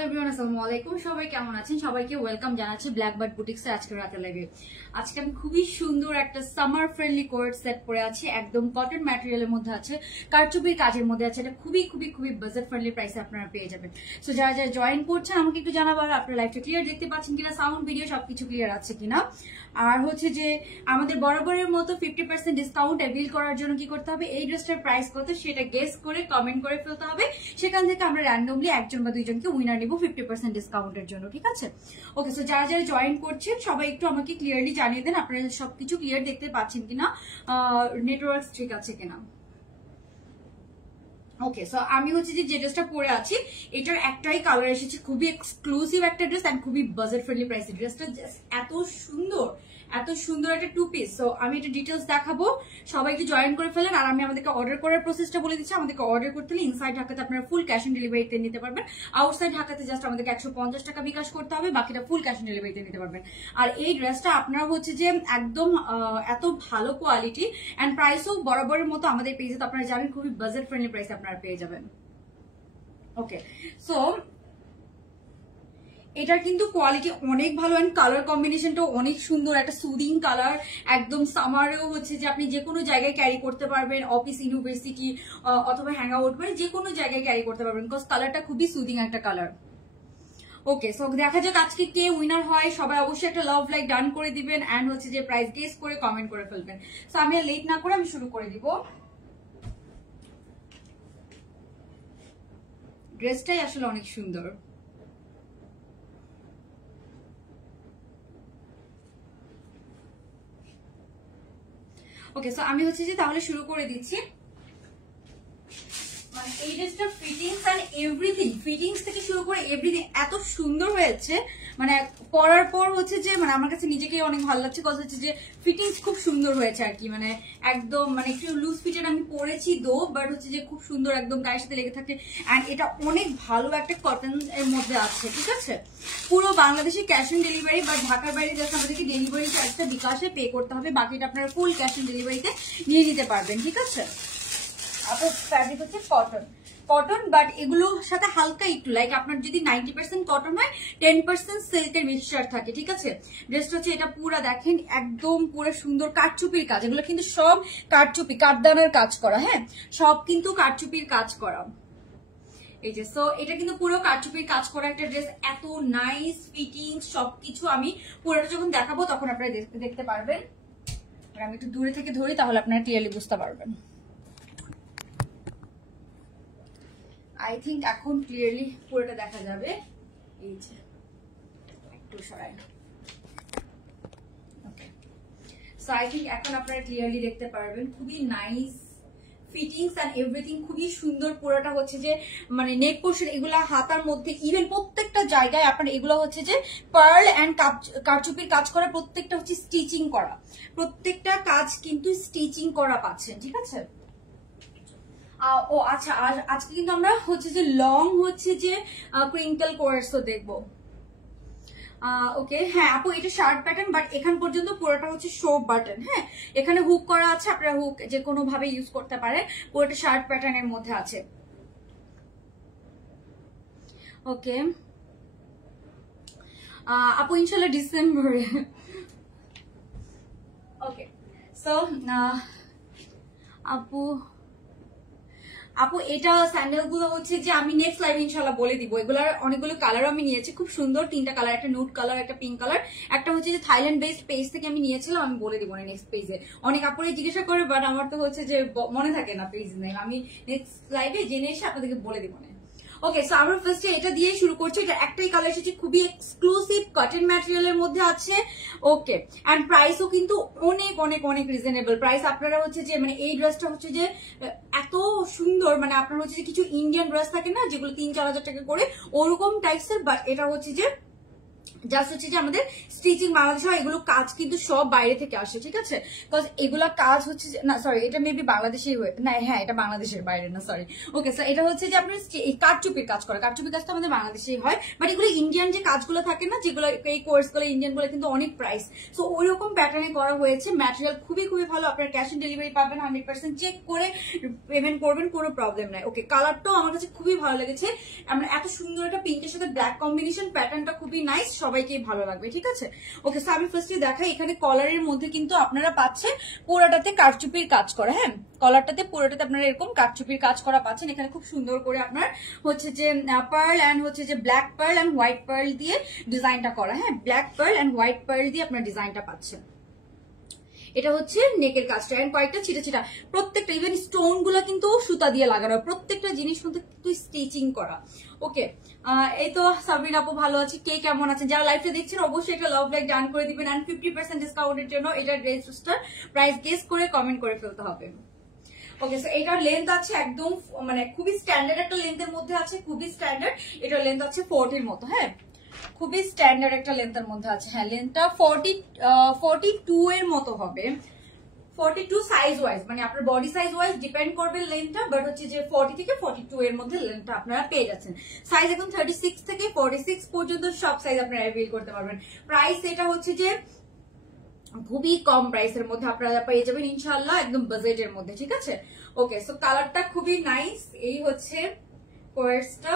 Hello everyone, আসসালামু আলাইকুম। সবাই কেমন আছেন? সবাইকে ওয়েলকাম জানাচ্ছি ব্ল্যাকবার্ড বুটিক্স এর আজকের রাতের লাইভে। আজকে আমি খুবই সুন্দর একটা সামার ফ্রেন্ডলি কোট সেট পরে আছি, একদম কটন ম্যাটেরিয়ালের মধ্যে আছে, কারচুপির কাজের মধ্যে আছে। এটা খুবই খুবই খুবই বাজেট ফ্রেন্ডলি প্রাইসে আপনারা পেয়ে যাবেন। সো যারা যারা জয়েন করছেন আমাকে একটু জানাবার, আপনার লাইভটা ক্লিয়ার দেখতে পাচ্ছেন কিনা, সাউন্ড ভিডিও সবকিছু ক্লিয়ার আছে কিনা। আর হচ্ছে যে আমাদের বরাবরের মতো 50% ডিসকাউন্ট অ্যাভেল করার জন্য কি করতে হবে, এই ড্রেসটার প্রাইস কত সেটা গেস করে কমেন্ট করে ফেলতে হবে। সেখান থেকে আমরা র্যান্ডমলি একজন বা দুইজনকে উইনার নিব 50% ডিসকাউন্টের জন্য, ঠিক আছে? ওকে, সো যারা যারা জয়েন করছেন সবাই একটু আমাকে ক্লিয়ারলি জানিয়ে দেন আপনারা সবকিছু ক্লিয়ার দেখতে পাচ্ছেন কিনা, নেটওয়ার্ক ঠিক আছে কিনা। ওকে, সো আমি হচ্ছে যে ড্রেসটা পরে আছি এটার একটাই কালার এসেছে, খুবই এক্সক্লুসিভ একটা ড্রেস এন্ড খুবই বাজেট ফ্রেন্ডলি প্রাইসে। ড্রেসটা এত সুন্দর, এত সুন্দর একটা টু পিস। সো আমি এটা ডিটেলস দেখাবো, সবাইকে জয়েন করে ফেলেন। আর আমি আমাদেরকে অর্ডার করার প্রসেসটা বলে দিচ্ছি। আমাদেরকে অর্ডার করতে হলে ইনসাইড ঢাকাতে আপনারা ফুল ক্যাশ অন ডেলিভারিতে নিতে পারবেন, আউটসাইড ঢাকাতে জাস্ট আমাদেরকে 150 টাকা বিকাশ করতে হবে, বাকিটা ফুল ক্যাশ অন ডেলিভারিতে নিতে পারবেন। আর এই ড্রেসটা আপনারা হচ্ছে যে একদম এত ভালো কোয়ালিটি এন্ড প্রাইসও বরাবরের মতো আমাদের পেজে তো আপনারা জানেন খুবই বাজেট ফ্রেন্ডলি প্রাইসে আপনারা পেয়ে যাবেন। ওকে, সো এটার কিন্তু কোয়ালিটি অনেক ভালো এন্ড কালার কম্বিনেশনটাও অনেক সুন্দর, একটা সুদিং কালার, একদম সামারেও হচ্ছে যে আপনি যে কোনো জায়গায় ক্যারি করতে পারবেন, অফিস, ইউনিভার্সিটি অথবা হ্যাং আউট, মানে যে কোনো জায়গায় ক্যারি করতে পারবেন, বিকজ কালারটা খুবই সুদিং একটা কালার। ওকে, সো দেখা যাক আজকে কে উইনার হয়। সবাই অবশ্যই একটা লাভ লাইক ডান করে দিবেন এন্ড হচ্ছে যে প্রাইস গেস করে কমেন্ট করে ফেলবেন। সো আমি লেট না করে আমি শুরু করে দিব। ড্রেসটাই আসলে অনেক সুন্দর। ওকে, সো আমি হচ্ছে যে তাহলে শুরু করে দিচ্ছি। মানে এই ড্রেসটা ফিটিংস এন্ড এভরিথিং, ফিটিংস থেকে শুরু করে এভরিথিং এত সুন্দর হয়েছে, মানে পরার পর হচ্ছে যে মানে আমার কাছে নিজেকে অনেক ভালো লাগছে। কথা হচ্ছে যে ফিটিংস খুব সুন্দর হয়েছে আর কি, মানে একদম মানে একটু লুজ ফিটেড আমি পরেছি দো, বাট হচ্ছে যে খুব সুন্দর একদম গায়ের সাথে লেগে থাকে। এন্ড এটা অনেক ভালো একটা কটন এর মধ্যে আছে, ঠিক আছে? পুরো বাংলাদেশে ক্যাশ অন ডেলিভারি, বা ঢাকার বাইরে জাস্ট আমাদেরকে ডেলিভারি চার্জটা বিকাশে পে করতে হবে, বাকিটা আপনারা ফুল ক্যাশ অন ডেলিভারিতে নিয়ে নিতে পারবেন, ঠিক আছে? আপনার ফ্যাব্রিক হচ্ছে কটন, কটন বাট এগুলোর সাথে হালকা একটু লাইক আপনার যদি 90% কটন হয় 10% সিল্কের মিক্সচার থাকে, ঠিক আছে? ড্রেসটা হচ্ছে এটা পুরো দেখেন একদম পুরো সুন্দর কারচুপির কাজ, এগুলো কিন্তু সব কারচুপি, কাঠদানার কাজ করা, হ্যাঁ সব কিন্তু কারচুপির কাজ করা। এই যে সো এটা কিন্তু পুরো কারচুপির কাজ করা একটা ড্রেস, এত নাইস ফিটিং সবকিছু। আমি পুরোটা যখন দেখাবো তখন আপনারা দেখতে পারবেন। আর আমি একটু দূরে থেকে ধরি তাহলে আপনারা ক্লিয়ারলি বুঝতে পারবেন। আই থিঙ্ক এখন ক্লিয়ারলি পুরোটা দেখা যাবে। এই যে একটু সরাই, ওকে, সো আই থিঙ্ক এখন আপনারা ক্লিয়ারলি দেখতে পারবেন। খুবই নাইস ফিটিংস এন্ড এভরিথিং, খুবই সুন্দর। পুরোটা হচ্ছে যে মানে নেক পোর্শন, এগুলা হাতার মধ্যে ইভেন প্রত্যেকটা জায়গায় আপনার এগুলো হচ্ছে যে পার্ল এন্ড কারচুপির কাজ করা, প্রত্যেকটা হচ্ছে স্টিচিং করা, প্রত্যেকটা কাজ কিন্তু স্টিচিং করা পাচ্ছেন, ঠিক আছে? ও আচ্ছা, আর আজকে কিন্তু আমরা হচ্ছে যে লং হচ্ছে যে ক্রিঙ্কল কোর্সও দেখবো। ওকে, হ্যাঁ আপু এটা শার্ট প্যাটার্ন, বাট এখান পর্যন্ত পুরোটা হচ্ছে শো বাটন, হ্যাঁ এখানে হুক করা আছে, আপনারা হুক যে কোনো ভাবে ইউজ করতে পারেন, পুরোটা শার্ট প্যাটার্নের মধ্যে আছে। ওকে আপু ইনশাল্লাহ ডিসেম্বরে। ওকে, সো আপু এটা স্যান্ডেল গুলো হচ্ছে যে আমি নেক্সট লাইভে ইনশাল্লাহ বলে দিব। এগুলার অনেকগুলো কালার আমি নিয়েছি, খুব সুন্দর তিনটা কালার, একটা নুড কালার, একটা পিঙ্ক কালার, একটা হচ্ছে যে থাইল্যান্ড বেসড পেজ থেকে আমি নিয়েছিলাম, আমি বলে দিব না নেক্সট পেজে। অনেক আপুরে জিজ্ঞাসা করে, বাট আমার তো হচ্ছে যে মনে থাকে না পেজ নেই, আমি নেক্সট লাইভে জেনে এসে আপনাদেরকে বলে দিব না। ওকে, সো আমরা ফার্স্টে এটা দিয়ে শুরু করছি। এটা একটাই কালার এসেছে, খুবই এক্সক্লুসিভ কটন ম্যাটেরিয়ালের মধ্যে আছে। ওকে, এন্ড প্রাইসও কিন্তু অনেক অনেক অনেক রিজনেবল প্রাইস। আপনারা হচ্ছে যে মানে এই ড্রেসটা হচ্ছে যে এত সুন্দর, মানে আপনার হচ্ছে যে কিছু ইন্ডিয়ান ড্রেস থাকে না যেগুলো 3-4 হাজার টাকা করে, ওরকম টাইপসের, বাট এটা হচ্ছে যে জাস্ট হচ্ছে যে আমাদের স্টিচিং বাংলাদেশ হয়, এগুলো কাজ কিন্তু সব বাইরে থেকে আসে, ঠিক আছে? বিকজ এগুলা কাজ হচ্ছে না, সরি এটা মেবি বাংলাদেশেই না, হ্যাঁ এটা বাংলাদেশের বাইরে না, সরি। ওকে স্যার, এটা হচ্ছে যে আপনার কারচুপির কাজ করে, কারচুপির কাজটা আমাদের বাংলাদেশেই হয়, বাট এগুলো ইন্ডিয়ান যে কাজগুলো থাকে না, যেগুলো এই কোর্স গুলো ইন্ডিয়ান গুলো কিন্তু অনেক প্রাইস। সো ওই রকম প্যাটার্নে করা হয়েছে, ম্যাটেরিয়াল খুবই খুবই ভালো, আপনার ক্যাশ অন ডেলিভারি পাবেন, 100% চেক করে পেমেন্ট করবেন, কোনো প্রবলেম নাই। ওকে, কালারটাও আমার কাছে খুবই ভালো লেগেছে, আমরা এত সুন্দর একটা পিঙ্কের সাথে ব্ল্যাক কম্বিনেশন, প্যাটার্নটা খুবই নাইস, সবাইকেই ভালো লাগবে, ঠিক আছে? ওকে, সো আমি ফার্স্টে দেখাই, এখানে কলারের মধ্যে কিন্তু আপনারা পাচ্ছেন পুরোটাতে কারচুপির কাজ করা, হ্যাঁ কলারটাতে পুরোটাতে আপনারা এরকম কারচুপির কাজ করা পাচ্ছেন। এখানে খুব সুন্দর করে আপনার হচ্ছে যে পার্ল এন্ড হচ্ছে যে black pearl and white pearl দিয়ে ডিজাইনটা করা, হ্যাঁ black pearl and white pearl দিয়ে আপনার ডিজাইনটা পাচ্ছেন। এটা হচ্ছে নেকের কাজটা, এন্ড কয়েকটা ছিটা ছিটা, প্রত্যেকটা ইভেন স্টোন গুলা কিন্তু সুতা দিয়ে লাগানো, প্রত্যেকটা জিনিস কিন্তু স্টিচিং করা। ওকে, এই তো সাবরিন আপু ভালো আছে, কে কেমন আছে? যারা লাইভটা দেখছেন অবশ্যই একটা লাভ লাইক ডান করে দিবেন, এন্ড 50% ডিসকাউন্টের জন্য এটা ড্রেসটার প্রাইস গেস করে কমেন্ট করে ফেলতে হবে। ওকে, সো এটার লেন্থ আছে একদম মানে খুবই স্ট্যান্ডার্ড একটা লেন্থের মধ্যে আছে, খুবই স্ট্যান্ডার্ড। এটার লেন্থ আছে 40 মতো, হ্যাঁ খুবই স্ট্যান্ডার্ড একটা লেন্থের মধ্যে আছে। হ্যাঁ লেন্থটা 42 এর মতো হবে, 42 সাইজ ওয়াইজ, মানে আপনার বডি সাইজ ওয়াইজ ডিপেন্ড করবে লেন্থটা, বাট হচ্ছে যে 40 থেকে 42 এর মধ্যে লেন্থটা আপনারা পেয়ে যাচ্ছেন। সাইজ এখন 36 থেকে 46 পর্যন্ত সব সাইজ আপনারা অ্যাভেল করতে পারবেন। প্রাইস এটা হচ্ছে যে খুবই কম প্রাইসের মধ্যে আপনারা পেয়ে যাবেন ইনশাআল্লাহ, একদম বাজেটের মধ্যে, ঠিক আছে? ওকে, সো কালারটা খুবই নাইস, এই হচ্ছে কোয়ার্সটা,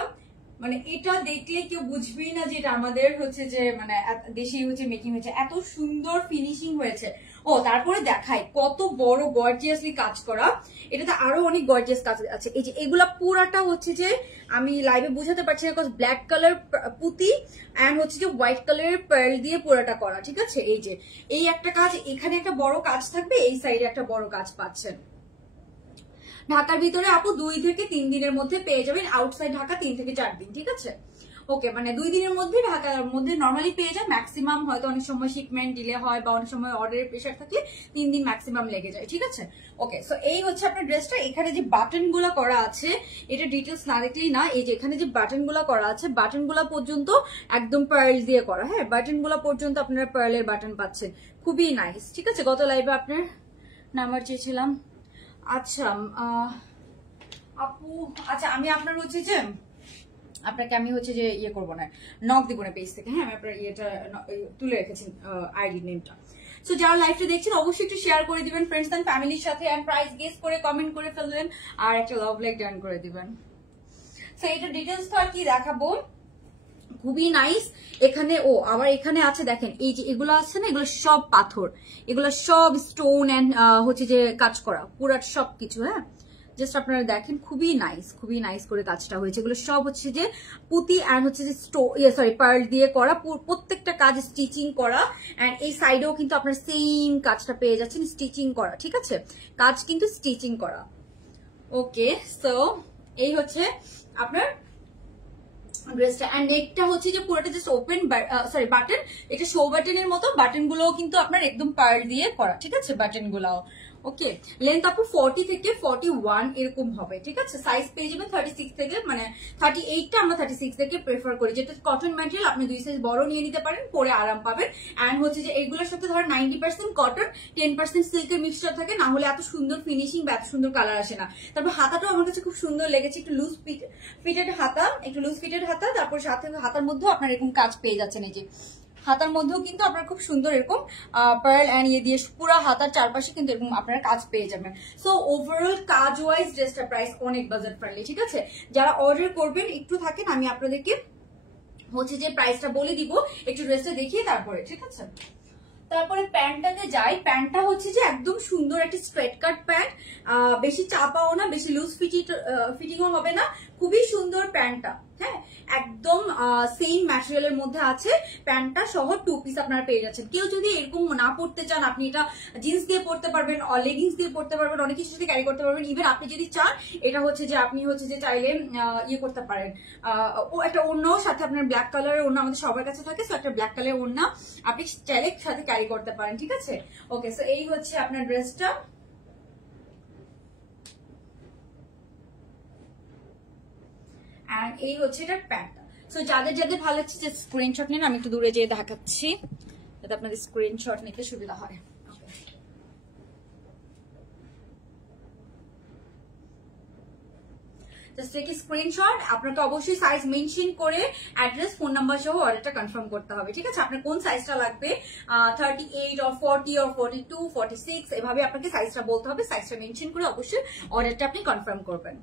মানে এটা দেখলে কেউ বুঝবেই না যে এটা আমাদের হচ্ছে যে মানে দেশে হচ্ছে মেকিং হয়েছে, এত সুন্দর ফিনিশিং হয়েছে। ও তারপরে দেখাই কত বড় গর্জিয়াসলি কাজ করা, এটাতে আরো অনেক গর্জিয়াস কাজ আছে। এই যে এগুলা পুরাটা হচ্ছে যে আমি লাইভে বুঝাতে পারছি না, ব্ল্যাক কালার পুঁতি এন্ড হচ্ছে যে হোয়াইট কালারের পার্ল দিয়ে পুরাটা করা, ঠিক আছে? এই যে এই একটা কাজ, এখানে একটা বড় কাজ থাকবে, এই সাইডে একটা বড় কাজ পাচ্ছেন। ঢাকার ভিতরে আপু 2 থেকে 3 দিনের মধ্যে পেয়ে যাবেন, আউটসাইড ঢাকা 3 থেকে 4 দিন, ঠিক আছে? ওকে, মানে 2 দিনের মধ্যে ঢাকার মধ্যে নর্মালি পেয়ে যায়, ম্যাক্সিমাম হয়তো অনেক সময় শিপমেন্ট ডিলে হয় বা অনেক সময় অর্ডারের প্রেশার থাকলে 3 দিন ম্যাক্সিমাম লেগে যায়, ঠিক আছে? ওকে, সো এই হচ্ছে আপনার ড্রেসটা। এখানে যে বাটন গুলো করা আছে, এটা ডিটেলস না দেখলেই না, এই যে এখানে যে বাটন গুলো করা আছে, বাটন গুলো পর্যন্ত একদম পার্ল দিয়ে করা, হ্যাঁ বাটন গুলো পর্যন্ত আপনারা পার্লের বাটন পাচ্ছেন, খুবই নাইস, ঠিক আছে? গত লাইভে আপনার নাম্বার চেয়েছিলাম, আচ্ছা আপু, আচ্ছা আমি আপনার হচ্ছে যে আপনাকে আমি হচ্ছে যে ইয়ে করবো না, নক দিব না পেজ থেকে, হ্যাঁ আমি আপনার ইয়েটা তুলে রেখেছি আইডি নেমটা। সো যারা লাইভটা দেখছেন অবশ্যই একটু শেয়ার করে দিবেন ফ্রেন্ডস এন্ড ফ্যামিলির সাথে, এন্ড প্রাইস গেস করে কমেন্ট করে ফেলবেন, আর একটা লাভ লাইক ডান করে দিবেন। সো এটা ডিটেলস তো আর কি দেখাবো, খুবই নাইস। এখানে আবার এখানে আছে দেখেন, এই যে এগুলো আছে না, এগুলো সব পাথর, এগুলো সব স্টোন এন্ড হচ্ছে যে কাজ করা পুরা সবকিছু, হ্যাঁ জাস্ট আপনারা দেখেন খুবই নাইস করে কাজটা হয়েছে। এগুলো সব হচ্ছে যে পুঁতি এন্ড হচ্ছে যে পার্ল দিয়ে করা, প্রত্যেকটা কাজ স্টিচিং করা, এন্ড এই সাইডেও কিন্তু আপনার সেম কাজটা পেয়ে যাচ্ছেন স্টিচিং করা, ঠিক আছে? কাজ কিন্তু স্টিচিং করা। ওকে, সো এই হচ্ছে আপনার ড্রেসটা, এন্ড নেকটা হচ্ছে যে পুরোটা জাস্ট ওপেন, সরি বাটন, এটা শো বাটনের মতো, বাটন গুলোও কিন্তু আপনার একদম পার্ল দিয়ে করা, ঠিক আছে? বাটন গুলাও ওকে। লেন্থ আপু 40 থেকে 41 এরকম হবে, ঠিক আছে? সাইজ পেয়ে যাবেন 36 থেকে, মানে 38টা আমরা 36 থেকে প্রেফার করি, যেটা কটন ম্যাটেরিয়াল, আপনি 2 সাইজ বড় নিয়ে নিতে পারেন, পরে আরাম পাবেন। এন্ড হচ্ছে যে এইগুলোর সাথে ধরেন 90% কটন 10% সিল্কের মিক্সচার থাকে, না হলে এত সুন্দর ফিনিশিং বা এত সুন্দর কালার আসে না। তারপর হাতাটাও আমার কাছে খুব সুন্দর লেগেছে, একটু লুজ ফিটেড হাতা, একটু লুজ ফিটেড হাতা, তারপর সাথে হাতার মধ্যেও আপনার এরকম কাজ পেয়ে যাচ্ছেন। এই যে হাতার মধ্যেও কিন্তু আপনার খুব সুন্দর এরকম পার্ল এন্ড ইয়ে দিয়ে পুরো হাতার চারপাশে কিন্তু এরকম আপনারা কাজ পেয়ে যাবেন। সো ওভারঅল কাজ ওয়াইজ ড্রেসটা প্রাইস অনেক বাজেট ফ্রেন্ডলি, ঠিক আছে? যারা অর্ডার করবেন একটু থাকেন, আমি আপনাদেরকে হচ্ছে যে প্রাইসটা বলে দিব, একটু ড্রেসটা দেখিয়ে তারপরে, ঠিক আছে? তারপরে প্যান্টটাতে যাই, প্যান্টটা হচ্ছে যে একদম সুন্দর একটা স্ট্রেট কাট প্যান্ট, বেশি চাপাও না, বেশি লুজ ফিটিংও হবে না, খুবই সুন্দর প্যান্টটা, হ্যাঁ একদম সেম ম্যাটেরিয়ালের মধ্যে আছে। প্যান্টটা সহ 2 পিস আপনারা পেয়ে যাচ্ছেন। কেউ যদি এরকম না পড়তে চান, আপনি এটা জিন্স দিয়ে পড়তে পারবেন, লেগিংস দিয়ে পড়তে পারবেন, অনেক কিছু সাথে ক্যারি করতে পারবেন। ইভেন আপনি যদি চান এটা হচ্ছে যে আপনি হচ্ছে যে চাইলে ইয়ে করতে পারেন, একটা ওড়নাও সাথে আপনার ব্ল্যাক কালারের ওড়না আমাদের সবার কাছে থাকে, সো একটা ব্ল্যাক কালারের ওড়না আপনি চাইলে সাথে ক্যারি করতে পারেন, ঠিক আছে? ওকে, সো এই হচ্ছে আপনার ড্রেসটা, এই হচ্ছে এটার প্যান্টটা। সো যাদের যাদের ভালো লাগছে যে স্ক্রিনশট নিন, আমি একটু দূরে যেয়ে দেখাচ্ছি যাতে আপনাদের স্ক্রিনশট নিতে সুবিধা হয়। জাস্ট টেক স্ক্রিনশট, আপনাকে অবশ্যই সাইজ মেনশন করে অ্যাড্রেস ফোন নাম্বার সহ অর্ডারটা কনফার্ম করতে হবে, ঠিক আছে? আপনার কোন সাইজটা লাগবে, 38 or 40 or 42, 46 এভাবে আপনাকে সাইজটা বলতে হবে, সাইজটা মেনশন করে অবশ্যই অর্ডারটা আপনি কনফার্ম করবেন।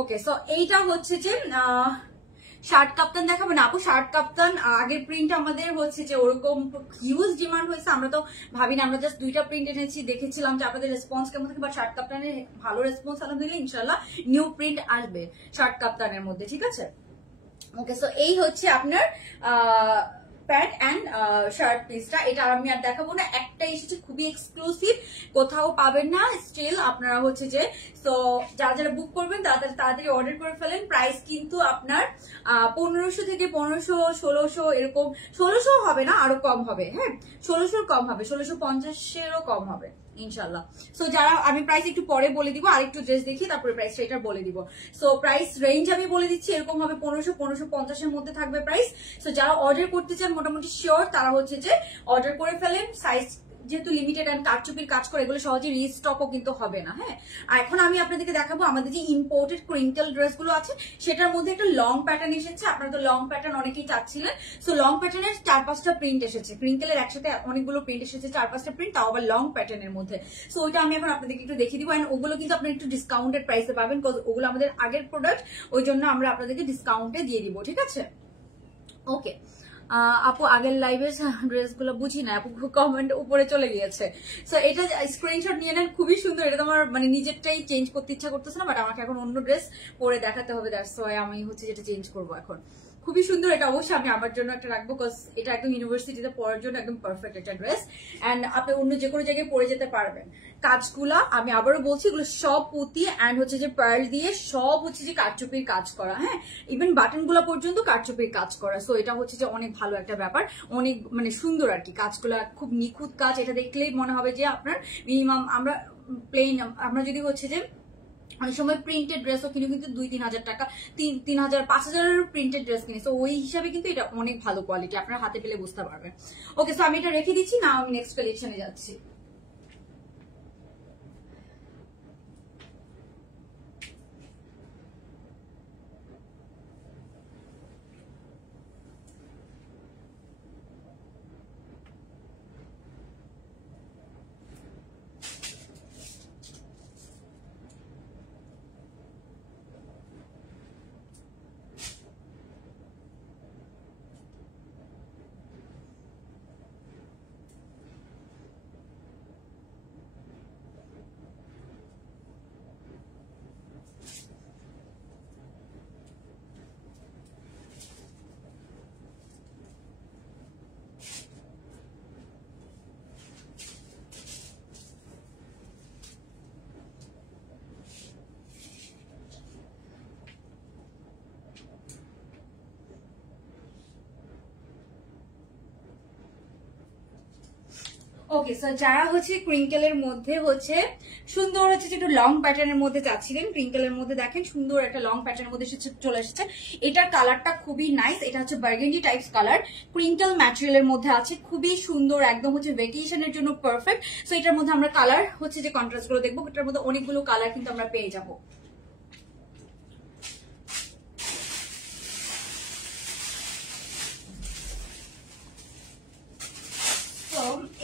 ওকে, সো এইটা হচ্ছে যে শার্ট কাপ্তান দেখাবো না আপু? শার্ট কাপ্তান আগের প্রিন্ট আমাদের হচ্ছে যে ওরকম হিউজ ডিমান্ড হয়েছে, আমরা তো ভাবি না, আমরা জাস্ট 2টা প্রিন্ট এনেছি, দেখেছিলাম যে আপনাদের রেসপন্স কেমন থাকে, বাট শার্ট কাপ্তানের ভালো রেসপন্স আলহামদুলিল্লাহ, ইনশাল্লাহ নিউ প্রিন্ট আসবে শার্ট কাপ্তানের মধ্যে, ঠিক আছে? ওকে, সো এই হচ্ছে আপনার প্যান্ট অ্যান্ড শার্ট পিসটা। এটা আমি আর দেখাবো না, একটা এসেছে খুবই এক্সক্লুসিভ, কোথাও পাবেন না। স্টিল আপনারা হচ্ছে যে সো যারা যারা বুক করবেন তাড়াতাড়ি অর্ডার করে ফেলেন। প্রাইস কিন্তু আপনার 1500 থেকে 1500, 1600 এরকম, 1600 হবে না, আরো কম হবে, হ্যাঁ 1600 কম হবে, 1650-এরও কম হবে ইনশাল্লাহ। সো যারা, আমি প্রাইস একটু পরে বলে দিব, আর একটু ড্রেস দেখি তারপরে প্রাইসটা এটা বলে দিব। সো প্রাইস রেঞ্জ আমি বলে দিচ্ছি, এরকম হবে 1500-1550-এর মধ্যে থাকবে প্রাইস। সো যারা অর্ডার করতে চান মোটামুটি শিওর, তারা হচ্ছে যে অর্ডার করে ফেলেন। সাইজ যেহেতু লিমিটেড অ্যান্ড কারচুপির কাজ করে, এগুলো সহজে রিস্টকও কিন্তু হবে না, হ্যাঁ। আর এখন আমি আপনাদেরকে দেখাবো আমাদের যে ইম্পোর্টেড ক্রিঙ্কেল ড্রেসগুলো আছে, সেটার মধ্যে একটা লং প্যাটার্ন এসেছে। আপনারা তো লং প্যাটার্ন অনেকেই চাচ্ছিলেন, সো লং প্যাটার্নের 4-5টা প্রিন্ট এসেছে। ক্রিঙ্কেলের একসাথে অনেকগুলো প্রিন্ট এসেছে, 4-5টা প্রিন্ট, তাও আবার লং প্যাটার্নের মধ্যে। সো ওইটা আমি এখন আপনাদেরকে একটু দেখিয়ে দিব, অ্যান্ড ওগুলো কিন্তু আপনারা একটু ডিসকাউন্টেড প্রাইসে পাবেন, বিকজ ওগুলো আমাদের আগের প্রোডাক্ট, ওই জন্য আমরা আপনাদেরকে ডিসকাউন্টে দিয়ে দিব, ঠিক আছে? ওকে আপু আগের লাইভের ড্রেসগুলো বুঝি না, আপু কমেন্ট উপরে চলে গিয়েছে। সো এটা স্ক্রিনশট নিয়ে নেন, খুবই সুন্দর। এটা তো আমার মানে নিজেরটাই চেঞ্জ করতে ইচ্ছা করতেছে না, বাট আমাকে এখন অন্য ড্রেস পরে দেখাতে হবে, দ্যাটস ওয়াই আমি হচ্ছে যেটা চেঞ্জ করবো এখন। খুবই সুন্দর, এটা অবশ্যই আমি আমার জন্য একটা রাখবো, বিকজ এটা একদম ইউনিভার্সিটিতে পড়ার জন্য একদম পারফেক্ট একটা ড্রেস, অ্যান্ড আপনি অন্য যে কোনো জায়গায় পরে যেতে পারবেন। কাজগুলা আমি আবারও বলছি, এগুলো সব পুঁতি অ্যান্ড হচ্ছে যে পার্ল দিয়ে সব হচ্ছে যে কারচুপির কাজ করা, হ্যাঁ ইভেন বাটন গুলা পর্যন্ত কারচুপির কাজ করা। সো এটা হচ্ছে যে অনেক ভালো একটা ব্যাপার, অনেক মানে সুন্দর আর কি, কাজগুলা খুব নিখুঁত কাজ। এটা দেখলেই মনে হবে যে আপনার মিনিমাম, আমরা প্লেন, আমরা যদি হচ্ছে যে অনেক সময় প্রিন্টেড ড্রেসও কিনে কিন্তু 2-3 হাজার টাকা, 3,000, 5,000-এর প্রিন্টেড ড্রেস কিনে। সো ওই হিসাবে কিন্তু এটা অনেক ভালো কোয়ালিটি, আপনারা হাতে পেলে বুঝতে পারবেন। ওকে, সো আমি এটা রেখে দিচ্ছি না, আমি নেক্সট কালেকশনে যাচ্ছি। ওকে, সো যারা হচ্ছে ক্রিঙ্কেলের মধ্যে হচ্ছে সুন্দর হচ্ছে একটু লং প্যাটার্নের মধ্যে চাচ্ছিলেন, ক্রিঙ্কেলের মধ্যে দেখেন সুন্দর একটা লং প্যাটার্নের মধ্যে চলে এসেছে। এটার কালারটা খুবই নাইস, এটা হচ্ছে বার্গেন্ডি টাইপস কালার, ক্রিঙ্কেল ম্যাটেরিয়ালের মধ্যে আছে, খুবই সুন্দর, একদম হচ্ছে ভ্যাকেশনের জন্য পারফেক্ট। সো এটার মধ্যে আমরা কালার হচ্ছে যে কন্ট্রাস্ট গুলো দেখবো, এটার মধ্যে অনেকগুলো কালার কিন্তু আমরা পেয়ে যাবো।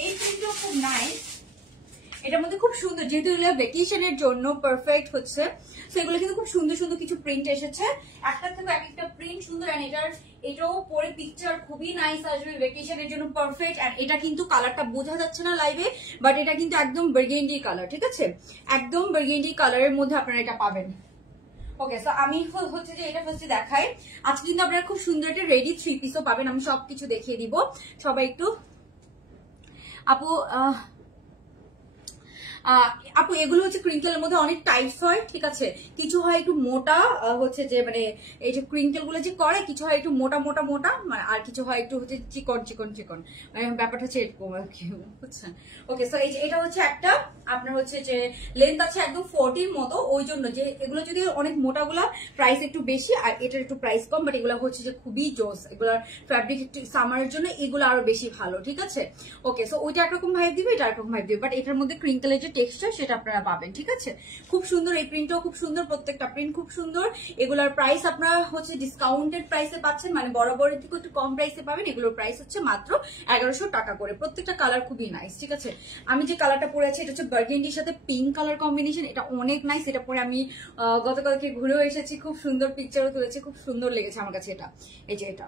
এই প্রিন্টটা খুব নাইস, এটার মধ্যে খুব সুন্দর, যেহেতু এগুলো ভ্যাকেশনের জন্য পারফেক্ট হচ্ছে। সো এগুলো কিন্তু খুব সুন্দর সুন্দর কিছু প্রিন্ট এসেছে, একটা থেকে এক একটা প্রিন্ট সুন্দর, এন্ড এটাও পরে পিকচার খুবই নাইস আসবে, ভ্যাকেশনের জন্য পারফেক্ট। এন্ড এটা কিন্তু কালারটা বোঝা যাচ্ছে না লাইভে, বাট এটা কিন্তু একদম বার্গেন্ডি কালার, ঠিক আছে? একদম বার্গেন্ডি কালারের মধ্যে আপনারা এটা পাবেন। ওকে, সো আমি হচ্ছে যে এটা ফার্স্টে দেখাই। আজকে কিন্তু আপনারা খুব সুন্দর একটা রেডি 3 পিসও পাবেন, আমি সবকিছু দেখিয়ে দিব। সবাই একটু আপু আপু এগুলো হচ্ছে ক্রিঙ্কেলের মধ্যে অনেক টাইপস হয়, ঠিক আছে, কিছু হয় একটু মোটা, হচ্ছে যে মানে এই যে ক্রিঙ্কেল গুলো যে করে, কিছু হয় একটু মোটা মোটা মোটা, মানে আর কিছু হয় একটু হচ্ছে চিকন চিকন চিকন, মানে ব্যাপারটা হচ্ছে এরকম আর কি, বুঝছেন? ওকে, সো এই যে এটা হচ্ছে একটা আপনার হচ্ছে যে লেন্থ আছে একদম 40 মতো, ওই জন্য যে এগুলো যদি অনেক মোটাগুলা প্রাইস একটু বেশি, আর এটার একটু প্রাইস কম, বাট এগুলো হচ্ছে যে খুবই জোস, এগুলোর ফ্যাব্রিক একটু সামারের জন্য এগুলো আরো বেশি ভালো, ঠিক আছে? ওকে, সো ওইটা একরকম ভাইব দিবে, এটা একরকম ভাইব দিবে, বাট এটার মধ্যে ক্রিঙ্কেলের যে টেক্সচার সেটা আপনারা পাবেন, ঠিক আছে? খুব সুন্দর, এই প্রিন্টটাও খুব সুন্দর, প্রত্যেকটা প্রিন্ট খুব সুন্দর। এগুলোর প্রাইস আপনারা হচ্ছে ডিসকাউন্টেড প্রাইসে পাচ্ছেন, মানে বরাবরের থেকে একটু কম প্রাইসে পাবেন। এগুলোর প্রাইস হচ্ছে মাত্র 1100 টাকা করে, প্রত্যেকটা কালার খুবই নাইস, ঠিক আছে? আমি যে কালারটা পরে আছি এটা হচ্ছে বার্গেন্ডির সাথে পিঙ্ক কালার কম্বিনেশন, এটা অনেক নাইস। এটা পরে আমি গতকালকে ঘুরেও এসেছি, খুব সুন্দর পিকচারও তুলেছি, খুব সুন্দর লেগেছে আমার কাছে এটা। এই যে এটা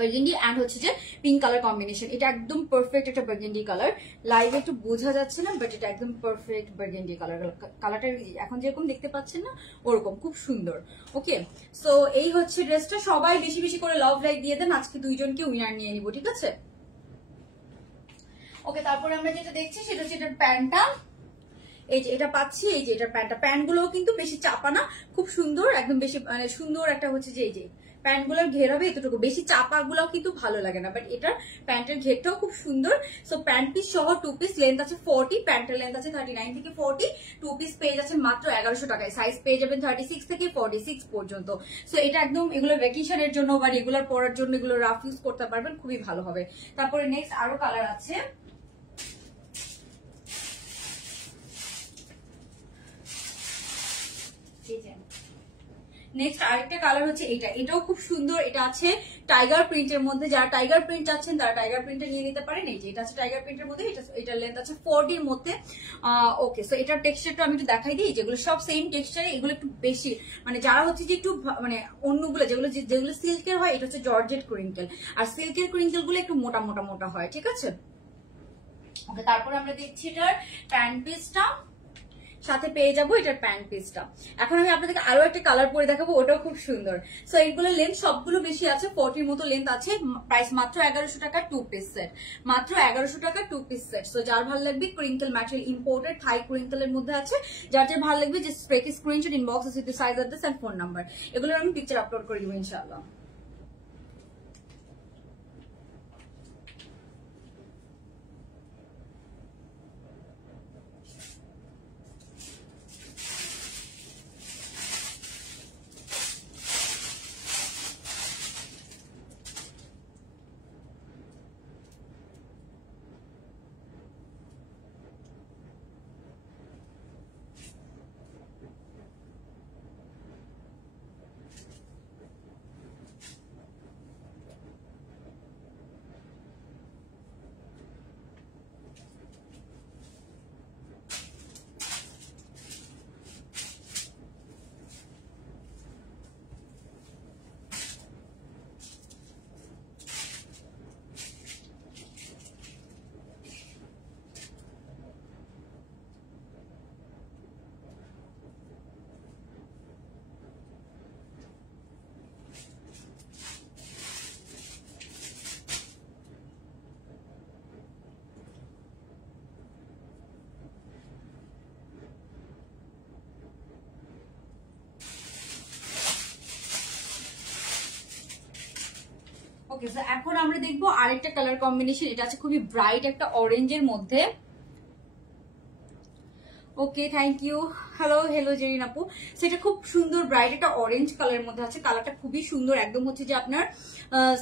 বার্গেন্ডি এন্ড হচ্ছে যে পিঙ্ক কালার কম্বিনেশন, এটা একদম পারফেক্ট একটা বার্গেন্ডি কালার। লাইভে একটু বোঝা যাচ্ছে না, বাট এটা একদম পারফেক্ট বার্গেন্ডি কালার। কালারটা এখন যেরকম দেখতে পাচ্ছেন না ওরকম, খুব সুন্দর। ওকে, সো এই হচ্ছে ড্রেসটা, সবাই বেশি বেশি করে লাভ লাইক দিয়ে দেন, আজকে দুইজনকে উইনার নিয়ে নিব, ঠিক আছে? ওকে, তারপরে আমরা যেটা দেখছি সেটা হচ্ছে এটার প্যান্টটা, এই যে এটা পাচ্ছি, এই যে এটার প্যান্টটা, প্যান্ট গুলোও কিন্তু বেশি চাপা না, খুব সুন্দর, একদম বেশি মানে সুন্দর একটা হচ্ছে যে এই যে প্যান্ট গুলোর ঘের হবে এতটুকু, বেশি চাপা গুলাও কিন্তু ভালো লাগে না, বাট এটার প্যান্টের ঘেরটাও খুব সুন্দর। সো প্যান্ট পিস সহ 2 পিস, লেন্থ আছে 40, প্যান্টের লেন্থ আছে 39 থেকে 40, 2 পিস পেয়ে যাচ্ছেন মাত্র 1100 টাকায়। সাইজ পেয়ে যাবেন 36 থেকে 46 পর্যন্ত। সো এটা একদম এগুলো ভ্যাকেশনের জন্য বা রেগুলার পরার জন্য এগুলো রাফ ইউজ করতে পারবেন, খুবই ভালো হবে। তারপরে নেক্সট আরো কালার আছে, নেক্সট আরেকটা কালার হচ্ছে এইটা, এটাও খুব সুন্দর। এটা আছে টাইগার প্রিন্টের মধ্যে, যারা টাইগার প্রিন্ট চাচ্ছেন তারা টাইগার প্রিন্টে নিয়ে নিতে পারেন। এই যে এটা আছে টাইগার প্রিন্টের মধ্যে, এটা লেন্থ আছে 40 এর মধ্যে। ওকে, সো এটার টেক্সচারটা আমি একটু দেখাই দিই, যেগুলো সব সেম টেক্সচারে, এগুলো একটু বেশি মানে যারা হচ্ছে যে একটু মানে অন্যগুলো যেগুলো সিল্কের হয়, এটা হচ্ছে জর্জেট ক্রিঙ্কেল, আর সিল্কের ক্রিঙ্কেল গুলো একটু মোটা মোটা মোটা হয়, ঠিক আছে? ওকে, তারপর আমরা দেখছি এটার প্যান্ট পিসটা, সাথে পেয়ে যাবো এটার প্যান্ট পিসটা। এখন আমি আপনাদেরকে আরো একটা কালার পরে দেখাবো, ওটাও খুব সুন্দর। সো এইগুলো লেন্থ সবগুলো বেশি আছে, 40 মতো লেন্থ আছে, প্রাইস মাত্র 1100 টাকা 2 পিস সেট, মাত্র 1100 টাকা 2 পিস সেট। সো যার ভালো লাগবে, ক্রিঙ্কেল ম্যাটেরিয়াল ইম্পোর্টেড থাই ক্রিঙ্কেলের মধ্যে আছে, যার যার ভালো লাগবে যে স্ক্রিনশট ইনবক্স আছে, size address and phone number, এগুলো আমি পিকচার আপলোড করে দিব ইনশাআল্লাহ। ওকে, সো এখন আমরা দেখবো আরেকটা কালার কম্বিনেশন, এটা আছে খুবই ব্রাইট একটা অরেঞ্জের মধ্যে। ওকে, থ্যাংক ইউ। হেলো জেরিন আপু। সেটা খুব সুন্দর ব্রাইট একটা অরেঞ্জ কালারের মধ্যে আছে, কালারটা খুবই সুন্দর, একদম হচ্ছে যে আপনার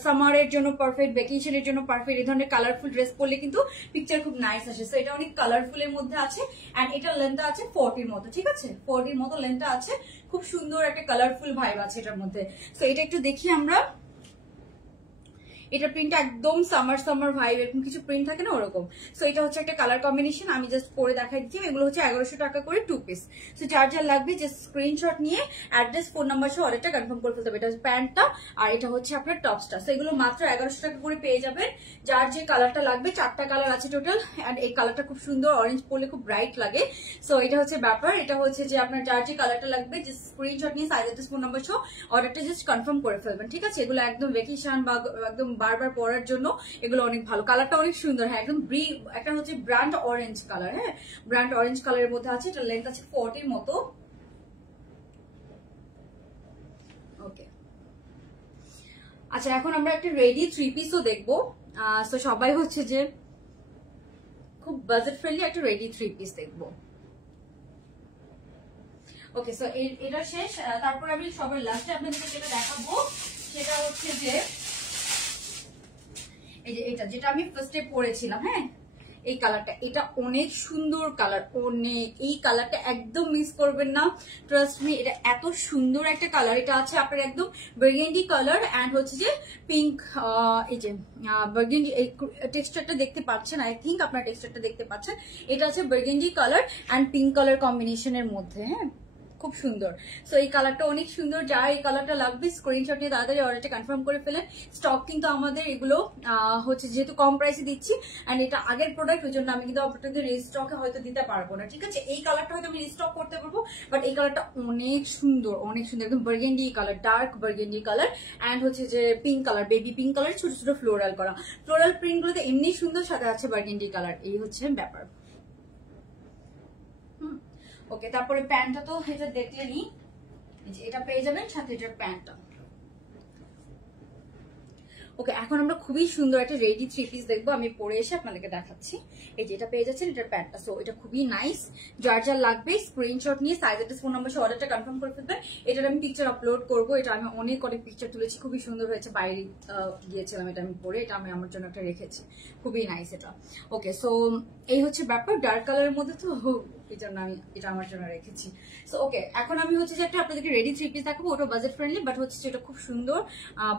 সামারের জন্য পারফেক্ট, ভ্যাকেশনের জন্য পারফেক্ট। এই ধরনের কালারফুল ড্রেস পরলে কিন্তু পিকচার খুব নাইস আসে। সো এটা অনেক কালারফুল এর মধ্যে আছে, এন্ড এটা লেন্থটা আছে 40 মতো, ঠিক আছে? 40 মতো লেন্থটা আছে, খুব সুন্দর একটা কালারফুল ভাইব আছে এটার মধ্যে। সো এটা একটু দেখি আমরা, এটা প্রিন্ট একদম সামার ভাইব, এরকম কিছু প্রিন্ট থাকে না ওরকম। সো এটা হচ্ছে একটা কালার কম্বিনেশন, আমি জাস্ট পরে দেখাই দিচ্ছি। এগুলো হচ্ছে 1100 টাকা করে 2 পিস। সো যার যার লাগবে জাস্ট স্ক্রিনশট নিয়ে অ্যাড্রেস ফোন নাম্বার সহ অর্ডারটা কনফার্ম করে ফেলতে হবে। এটা হচ্ছে প্যান্টটা, আর এটা হচ্ছে আপনার টপসটা। সো এগুলো মাত্র 1100 টাকা করে পেয়ে যাবেন। যার যে কালারটা লাগবে, 4টা কালার আছে টোটাল, এন্ড এই কালারটা খুব সুন্দর, অরেঞ্জ পরলে খুব ব্রাইট লাগে। সো এটা হচ্ছে ব্যাপার, এটা হচ্ছে যে আপনার যার যে কালারটা লাগবে জাস্ট স্ক্রিনশট নিয়ে সাইজ অ্যাড্রেস ফোন নাম্বার সহ অর্ডারটা জাস্ট কনফার্ম করে ফেলবেন, ঠিক আছে? এগুলো একদম ভ্যাকেশন বা একদম বারবার পরার জন্য এগুলো অনেক ভালো। কালারটা অনেক সুন্দর, হ্যাঁ একদম একটা হচ্ছে ব্র্যান্ড অরেঞ্জ কালার, হ্যাঁ ব্র্যান্ড অরেঞ্জ কালারের মধ্যে আছে। এটা লেন্থ আছে 40 মতো। ওকে আচ্ছা, এখন আমরা একটা রেডি 3 পিসও দেখবো। তো সবাই হচ্ছে যে খুব বাজেট ফ্রেন্ডলি একটা রেডি 3 পিস দেখবো। ওকে সো এটা শেষ। তারপর আমি সবার লাস্টে আপনাদেরকে যেটা দেখাবো সেটা হচ্ছে যে এই যে এটা, যেটা আমি ফার্স্টে পরেছিলাম, হ্যাঁ এই কালারটা, এটা অনেক সুন্দর কালার, অনেক, এই কালারটা একদম মিস করবেন না, ট্রাস্ট মি। এটা এত সুন্দর একটা কালার। এটা আছে আপনার একদম বার্গেন্ডি কালার এন্ড হচ্ছে যে পিঙ্ক। এই যে বার্গেন্ডি টেক্সচারটা দেখতে পাচ্ছেন, আই থিঙ্ক আপনার টেক্সচারটা দেখতে পাচ্ছেন। এটা আছে burgundy colour and pink colour কম্বিনেশনের মধ্যে, হ্যাঁ খুব সুন্দর। সো এই কালারটা অনেক সুন্দর, যার এই কালারটা লাগবে স্ক্রিনশট নিয়ে তাড়াতাড়ি অর্ডারটা কনফার্ম করে ফেলেন। স্টক কিন্তু আমাদের এগুলো হচ্ছে যেহেতু কম প্রাইসে দিচ্ছি এন্ড এটা আগের প্রোডাক্ট, ওই জন্য আমি কিন্তু আপনাদের রিস্টকে হয়তো দিতে পারবো না, ঠিক আছে। এই কালারটা হয়তো আমি রিস্টক করতে পারবো, বাট এই কালারটা অনেক সুন্দর, অনেক সুন্দর, একদম burgundy colour, dark burgundy colour and হচ্ছে যে pink colour, baby pink colour, ছোট ছোট ফ্লোরাল করা। ফ্লোরাল প্রিন্ট গুলোতে এমনি সুন্দর, সাথে আছে বার্গেন্ডি কালার, এই হচ্ছে ব্যাপার। ওকে তারপরে প্যান্টটা তো এটা দেখলেনি, এটা পেয়ে যাবেন সাথে এটার প্যান্টটা। ওকে এখন আমরা খুবই সুন্দর একটা রেডি 3 পিস দেখবো, আমি পরে এসে আপনাদেরকে দেখাচ্ছি। এই যে এটা পেয়ে যাচ্ছেন, এটার প্যান্টটা। সো এটা খুবই নাইস, যার যার লাগবে স্ক্রিনশট নিয়ে সাইজ অ্যাড্রেস ফোন নাম্বার সহ অর্ডারটা কনফার্ম করে ফেলবেন। এটার আমি পিকচার আপলোড করবো, এটা আমি অনেক পিকচার তুলেছি, খুবই সুন্দর হয়েছে, বাইরে গিয়েছিলাম এটা আমি পরে, এটা আমি আমার জন্য একটা রেখেছি, খুবই নাইস এটা। ওকে সো এই হচ্ছে ব্যাপার, ডার্ক কালারের মধ্যে তো এই জন্য আমি এটা আমার জন্য রেখেছি। সো ওকে এখন আমি হচ্ছে যে একটা আপনাদেরকে রেডি 3 পিস দেখাবো, ওটা বাজেট ফ্রেন্ডলি, বাট হচ্ছে এটা খুব সুন্দর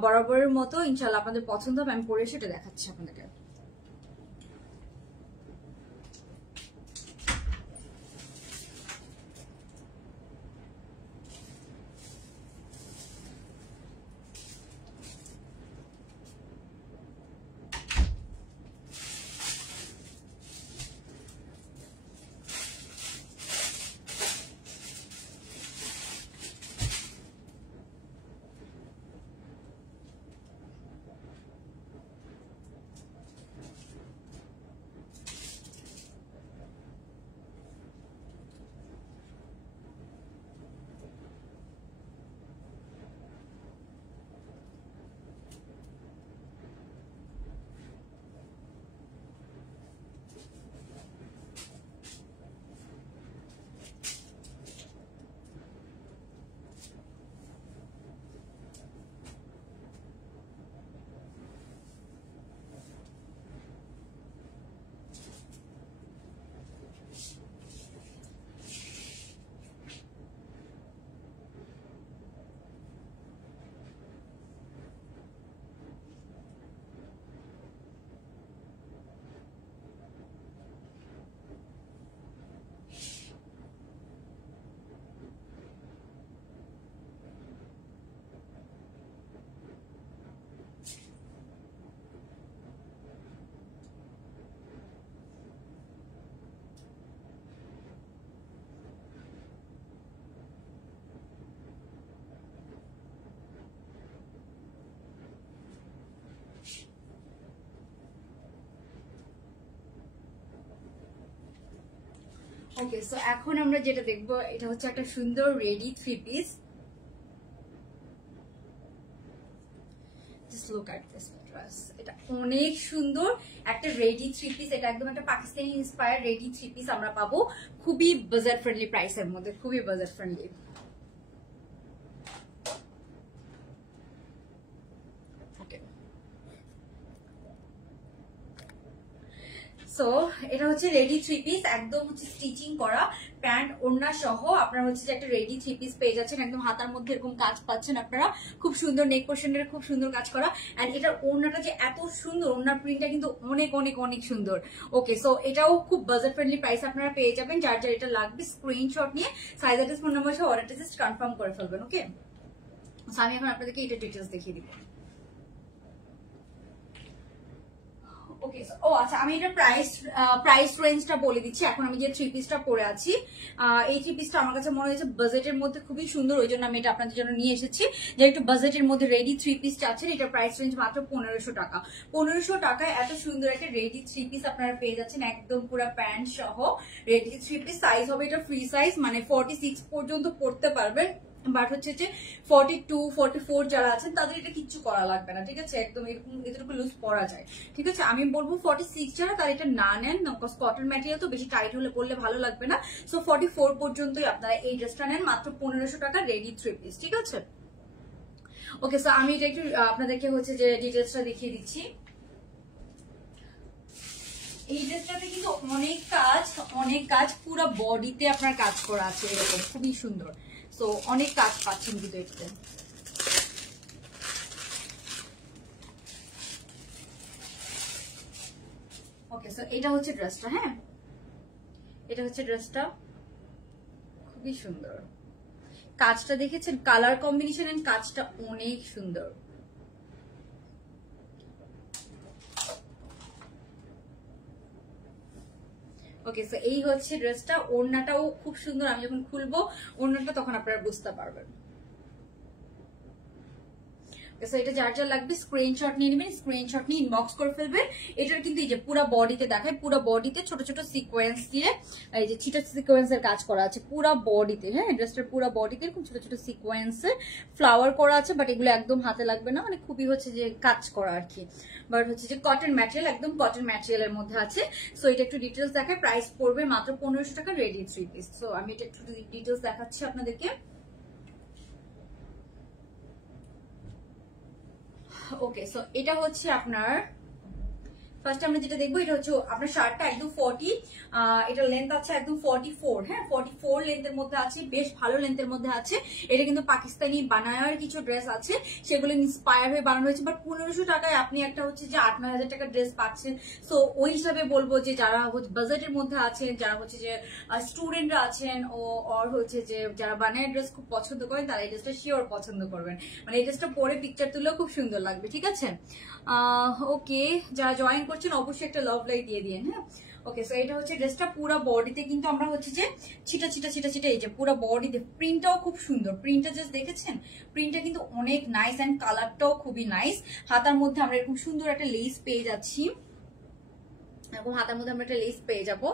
বরাবরের মতো, ইনশাল্লাহ আপনাদের পছন্দ হবে। আমি পরে সেটা দেখাচ্ছি আপনাদেরকে। ওকে সো এখন আমরা যেটা দেখবো এটা হচ্ছে একটা সুন্দর ready 3 piece. Just look at this dress, এটা অনেক সুন্দর একটা রেডি 3 পিস। এটা একদম একটা পাকিস্তানি ইন্সপায়ার রেডি 3 পিস আমরা পাবো খুবই বাজেট ফ্রেন্ডলি প্রাইসের মধ্যে, খুবই বাজেট ফ্রেন্ডলি। সো এটা হচ্ছে রেডি 3 পিস, একদম হচ্ছে স্টিচিং করা, প্যান্ট ওড়না সহ আপনারা হচ্ছে যে একটা রেডি 3 পিস পেয়ে যাচ্ছেন। একদম হাতার মধ্যে এরকম কাজ পাচ্ছেন আপনারা, খুব সুন্দর নেক পোর্শনের খুব সুন্দর কাজ করা। এন্ড এটার ওড়নাটা যে এত সুন্দর, ওড়নার প্রিন্টটা কিন্তু অনেক অনেক অনেক সুন্দর। ওকে সো এটাও খুব বাজেট ফ্রেন্ডলি প্রাইস আপনারা পেয়ে যাবেন। যার যার এটা লাগবে স্ক্রিনশট নিয়ে সাইজ অ্যাড্রেস ফোন নাম্বার সহ অর্ডারটা জাস্ট কনফার্ম করে ফেলবেন। ওকে আমি এখন আপনাদেরকে এটা ডিটেলস দেখিয়ে দিব। ওকে, ও আচ্ছা, আমি এটা প্রাইস রেঞ্জটা বলে দিচ্ছি। এখন আমি যে 3 পিসটা পরে আছি, এই 3 পিসটা আমার কাছে মনে হয়েছে বাজেটের মধ্যে খুবই সুন্দর, ওই জন্য আমি এটা আপনাদের জন্য নিয়ে এসেছি, যে একটু বাজেটের মধ্যে রেডি 3 পিসটা আছে। এটা প্রাইস রেঞ্জ মাত্র 1500 টাকা। 1500 টাকায় এত সুন্দর একটা রেডি 3 পিস আপনারা পেয়ে যাচ্ছেন, একদম পুরো প্যান্ট সহ রেডি 3 পিস। সাইজ হবে এটা ফ্রি সাইজ, মানে 46 পর্যন্ত পড়তে পারবেন। বাট হচ্ছে যে 42, 44 যারা আছেন তাদের এটা কিচ্ছু করা লাগবে না, ঠিক আছে, একদম এরকম এতটুকু লুজ পরা যায়, ঠিক আছে। আমি বলবো 46 যারা তারা এটা না নেন, কটন ম্যাটেরিয়াল তো বেশি টাইট হলে পরলে ভালো লাগবে না। সো 44 পর্যন্তই আপনারা এই ড্রেসটা নেন, মাত্র 1500 টাকা রেডি 3 পিস, ঠিক আছে। ওকে, সো আমি এটা একটু আপনাদেরকে হচ্ছে যে ডিটেলসটা দেখিয়ে দিচ্ছি। এই ড্রেসটাতে কিন্তু অনেক কাজ পুরো বডিতে আপনার কাজ করা আছে, এরকম খুবই সুন্দর। সো অনেক কাজ পাচ্ছেন কিন্তু এটাতে। ওকে, সো এটা হচ্ছে ড্রেসটা, হ্যাঁ এটা হচ্ছে ড্রেসটা, খুবই সুন্দর। কাজটা দেখেছেন, কালার কম্বিনেশন এন্ড কাজটা অনেক সুন্দর। ওকে, সো এই হচ্ছে ড্রেসটা। ওড়নাটাও খুব সুন্দর, আমি যখন খুলবো ওড়নাটা তখন আপনারা বুঝতে পারবেন। এটা যার যার লাগবে স্ক্রিনশট নিয়ে নেবেন, স্ক্রিনশট নিয়ে ইনবক্স করে ফেলবেন। এটার কিন্তু এই যে পুরো বডিতে দেখায়, পুরো বডিতে ছোট ছোট সিকোয়েন্স দিয়ে এই যে ছোট সিকোয়েন্সের কাজ করা আছে পুরো বডিতে, হ্যাঁ ড্রেসটার পুরো বডিতে এরকম ছোট ছোট সিকোয়েন্সে ফ্লাওয়ার করা আছে, বাট এগুলো একদম হাতে লাগবে না, মানে খুবই হচ্ছে যে কাজ করা আর কি। বাট হচ্ছে যে কটন ম্যাটেরিয়াল, একদম কটন ম্যাটেরিয়ালের মধ্যে আছে। সো এটা একটু ডিটেলস দেখায়, প্রাইস পড়বে মাত্র 1500 টাকা রেডি 3 পিস। সো আমি এটা একটু ডিটেলস দেখাচ্ছি আপনাদেরকে। ওকে, সো এটা হচ্ছে আপনার ফার্স্ট আমরা যেটা দেখবো, এটা হচ্ছে আপনার শার্টটা একদম 40, এটা লেন্থ আছে একদম 44, হ্যাঁ 44 লেন্থের মধ্যে আছে, বেশ ভালো লেন্থের মধ্যে আছে। এটা কিন্তু পাকিস্তানি বানায়ার কিছু ড্রেস আছে, সেগুলো ইন্সপায়ার হয়ে বানানো হয়েছে। বাট 1500 টাকায় আপনি একটা হচ্ছে যে 8-9 হাজার টাকার ড্রেস পাচ্ছেন। সো ওই হিসাবে বলবো যে যারা বাজেটের মধ্যে আছেন, যারা হচ্ছে যে স্টুডেন্টরা আছেন, ওর হচ্ছে যে যারা বানায় ড্রেস খুব পছন্দ করেন, তারা এই ড্রেসটা শিওর পছন্দ করবেন, মানে এই ড্রেসটা পরে পিকচার তুললেও খুব সুন্দর লাগবে, ঠিক আছে। ওকে, যারা জয়েন করছেন অবশ্যই একটা লাভ লাইক দিয়ে দিন, হ্যাঁ। ওকে, সো এটা হচ্ছে ড্রেসটা পুরো বডিতে কিন্তু আমরা হচ্ছে যে ছিটা ছিটা ছিটা ছিটা এই যে পুরো বডিতে প্রিন্টটাও খুব সুন্দর, প্রিন্টটা জাস্ট দেখেছেন, প্রিন্টটা কিন্তু অনেক নাইস এন্ড কালারটাও খুবই নাইস। হাতার মধ্যে আমরা এরকম সুন্দর একটা লেস পেয়ে যাচ্ছি, এরকম হাতার মধ্যে আমরা একটা লেস পেয়ে যাবো,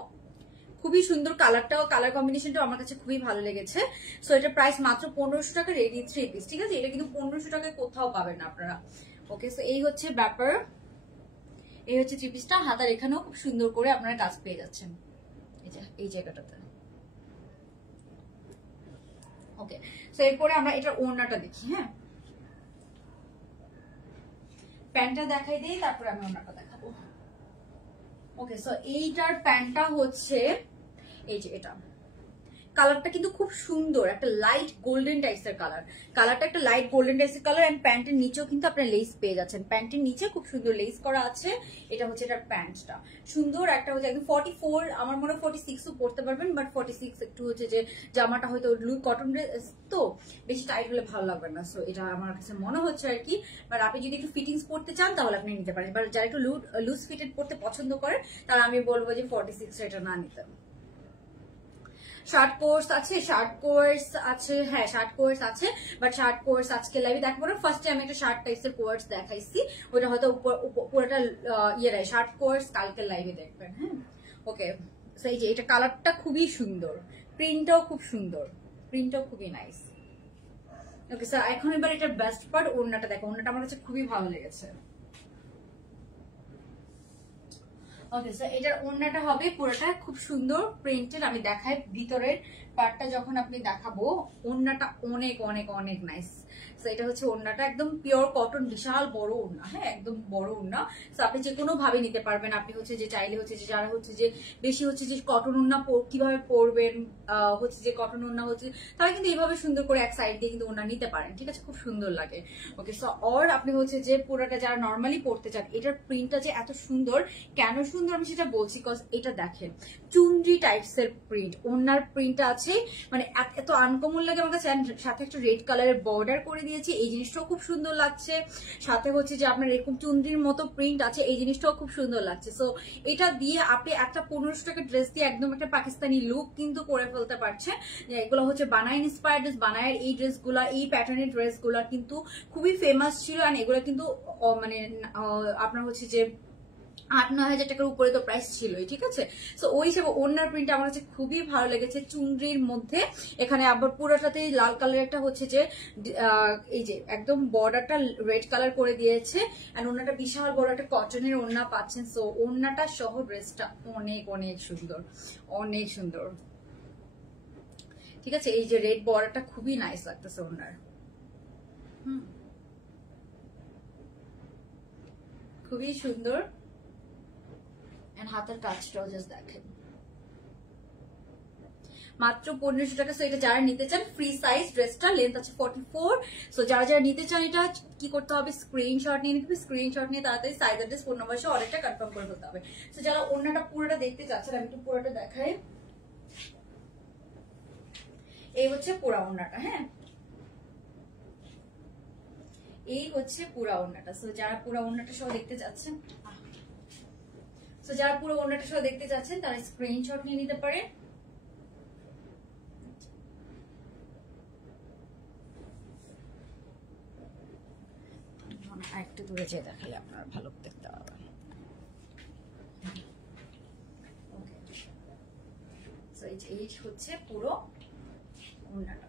খুবই সুন্দর। কালারটাও, কালার কম্বিনেশনটাও আমার কাছে খুবই ভালো লেগেছে। সো এটা প্রাইস মাত্র 1500 টাকা রেডি 3 পিস, ঠিক আছে। এটা কিন্তু 1500 টাকায় কোথাও পাবেন না আপনারা। ওকে, সো এই হচ্ছে ব্যাপার, এই হচ্ছে 3 পিসটা। হাতার এখানেও খুব সুন্দর করে আপনারা কাজ পেয়ে যাচ্ছেন এই জায়গাটাতে। ওকে, সো এরপরে আমরা এটার ওড়নাটা দেখি, হ্যাঁ প্যান্টটা দেখাই দিই, তারপরে আমি ওড়নাটা দেখাবো। ওকে, সো এইটার প্যান্টটা হচ্ছে এই যে এটা, কালারটা কিন্তু খুব সুন্দর, একটা লাইট গোল্ডেন টাইপসের কালার, কালারটা একটা লাইট গোল্ডেন টাইপসের কালার। এন্ড প্যান্টের নিচেও কিন্তু আপনার লেস পেয়ে যাচ্ছেন, প্যান্টের নিচে খুব সুন্দর লেস করা আছে। এটা হচ্ছে এটার প্যান্টটা সুন্দর, একটা হচ্ছে একদম 44, আমার মনে হয় 46ও পড়তে পারবেন, বাট 46 একটু হচ্ছে যে জামাটা হয়তো কটন ড্রেস তো বেশি টাইট হলে ভালো লাগবে না। সো এটা আমার কাছে মনে হচ্ছে আর কি। বাট আপনি যদি একটু ফিটিংস পড়তে চান তাহলে আপনি নিতে পারেন, বাট যারা একটু লুজ ফিটেড পড়তে পছন্দ করেন তাহলে আমি বলবো যে 46 এটা না নিতে। শার্ট কোর্স আছে, হ্যাঁ শার্ট কোর্স আছে, বাট শার্ট কোর্স আজকে লাইভে দেখাবো না। ফার্স্টে আমি একটা শার্ট টাইপসের কোর্স দেখাইছি, ওটা হয়তো পুরোটা শার্ট কোর্স কালকে লাইভে দেখবেন, হ্যাঁ। ওকে, সেই যে এটা কালারটা খুবই সুন্দর, প্রিন্টটাও খুব সুন্দর, প্রিন্টটাও খুবই নাইস। ওকে স্যার, এখন এবার এটার বেস্ট পার্ট ওড়নাটা দেখো, ওড়নাটা আমার কাছে খুবই ভালো লেগেছে। ওকে, সো এটার ওড়নাটা হবে পুরোটা খুব সুন্দর প্রিন্টেড। আমি দেখাই ভিতরের পার্টটা, যখন আপনি দেখাবো ওড়নাটা অনেক অনেক অনেক নাইস। সো এটা হচ্ছে ওড়নাটা, একদম পিওর কটন, বিশাল বড় ওড়না, হ্যাঁ একদম বড় ওড়না। সো আপনি যে কোনো ভাবে নিতে পারবেন, আপনি হচ্ছে যে চাইলে হচ্ছে যে যারা হচ্ছে যে বেশি হচ্ছে যে কটন ওড়না কিভাবে পরবেন, হচ্ছে যে কটন ওড়না হচ্ছে তারা কিন্তু এইভাবে সুন্দর করে এক সাইড দিয়ে কিন্তু ওড়না নিতে পারেন, ঠিক আছে, খুব সুন্দর লাগে। ওকে, সো আপনি হচ্ছে যে পুরোটা যারা নর্মালি পরতে চান, এটার প্রিন্টটা যে এত সুন্দর, কেন সুন্দর সুন্দর আমি সেটা বলছি কজ এটা দেখেন চুনরি টাইপস এর প্রিন্ট, ওনার প্রিন্ট আছে মানে এত আনকমন লাগে আমার কাছে। সাথে একটা রেড কালারের বর্ডার করে দিয়েছি, এই জিনিসটাও খুব সুন্দর লাগছে। সাথে হচ্ছে যে আপনার এরকম চুনরির মতো প্রিন্ট আছে, এই জিনিসটাও খুব সুন্দর লাগছে। সো এটা দিয়ে আপনি একটা 1500 টাকা ড্রেস দিয়ে একদম একটা পাকিস্তানি লুক কিন্তু করে ফেলতে পারছে। এগুলো হচ্ছে বানাই ইন্সপায়ার্ড ড্রেস, বানায়ের এই ড্রেসগুলা, এই প্যাটার্নের ড্রেসগুলা কিন্তু খুবই ফেমাস ছিল। আর এগুলো কিন্তু মানে আপনার হচ্ছে যে 8-9 হাজার টাকার উপরে তো প্রাইস ছিলই, ঠিক আছে। সো ওই হিসেবে ওনার প্রিন্ট আমার কাছে খুবই ভালো লেগেছে চুনরির মধ্যে। এখানে আবার পুরোটাতে লাল কালার একটা হচ্ছে যে এই যে একদম বর্ডারটা রেড কালার করে দিয়েছে। আর ওনাটা বিশাল বড় একটা কটনের ওড়না পাচ্ছেন। সো ওড়নাটা সহ ড্রেসটা অনেক অনেক সুন্দর, অনেক সুন্দর, ঠিক আছে। এই যে রেড বর্ডারটা খুবই নাইস লাগতেছে ওনার, খুবই সুন্দর। এন্ড হাতের কাজটাও জাস্ট দেখেন, মাত্র 1500 টাকা। সো এটা যারা নিতে চান ফ্রি সাইজ, ড্রেসটা লেন্থ আছে 44। সো যারা যারা নিতে চান এটা কি করতে হবে, স্ক্রিনশট নিয়ে নিতে হবে। স্ক্রিনশট নিয়ে তাড়াতাড়ি সাইজ, অ্যাড্রেস, ফোন নাম্বার সহ অর্ডারটা কনফার্ম করে ফেলতে হবে। সো যারা অন্যটা পুরোটা দেখতে চাচ্ছেন আমি একটু পুরোটা দেখাই। এই হচ্ছে পুরা ওড়নাটা, হ্যাঁ এই হচ্ছে পুরা ওড়নাটা। সো যারা পুরা ওড়নাটা সহ দেখতে চাচ্ছেন, যারা পুরো ওড়নাটা সহ দেখতে চাচ্ছেন তারা স্ক্রিনশট নিয়ে নিতে পারে। একটু দূরে যেয়ে দেখালে আপনারা ভালো দেখতে পাবেন। এই হচ্ছে পুরো ওড়নাটা,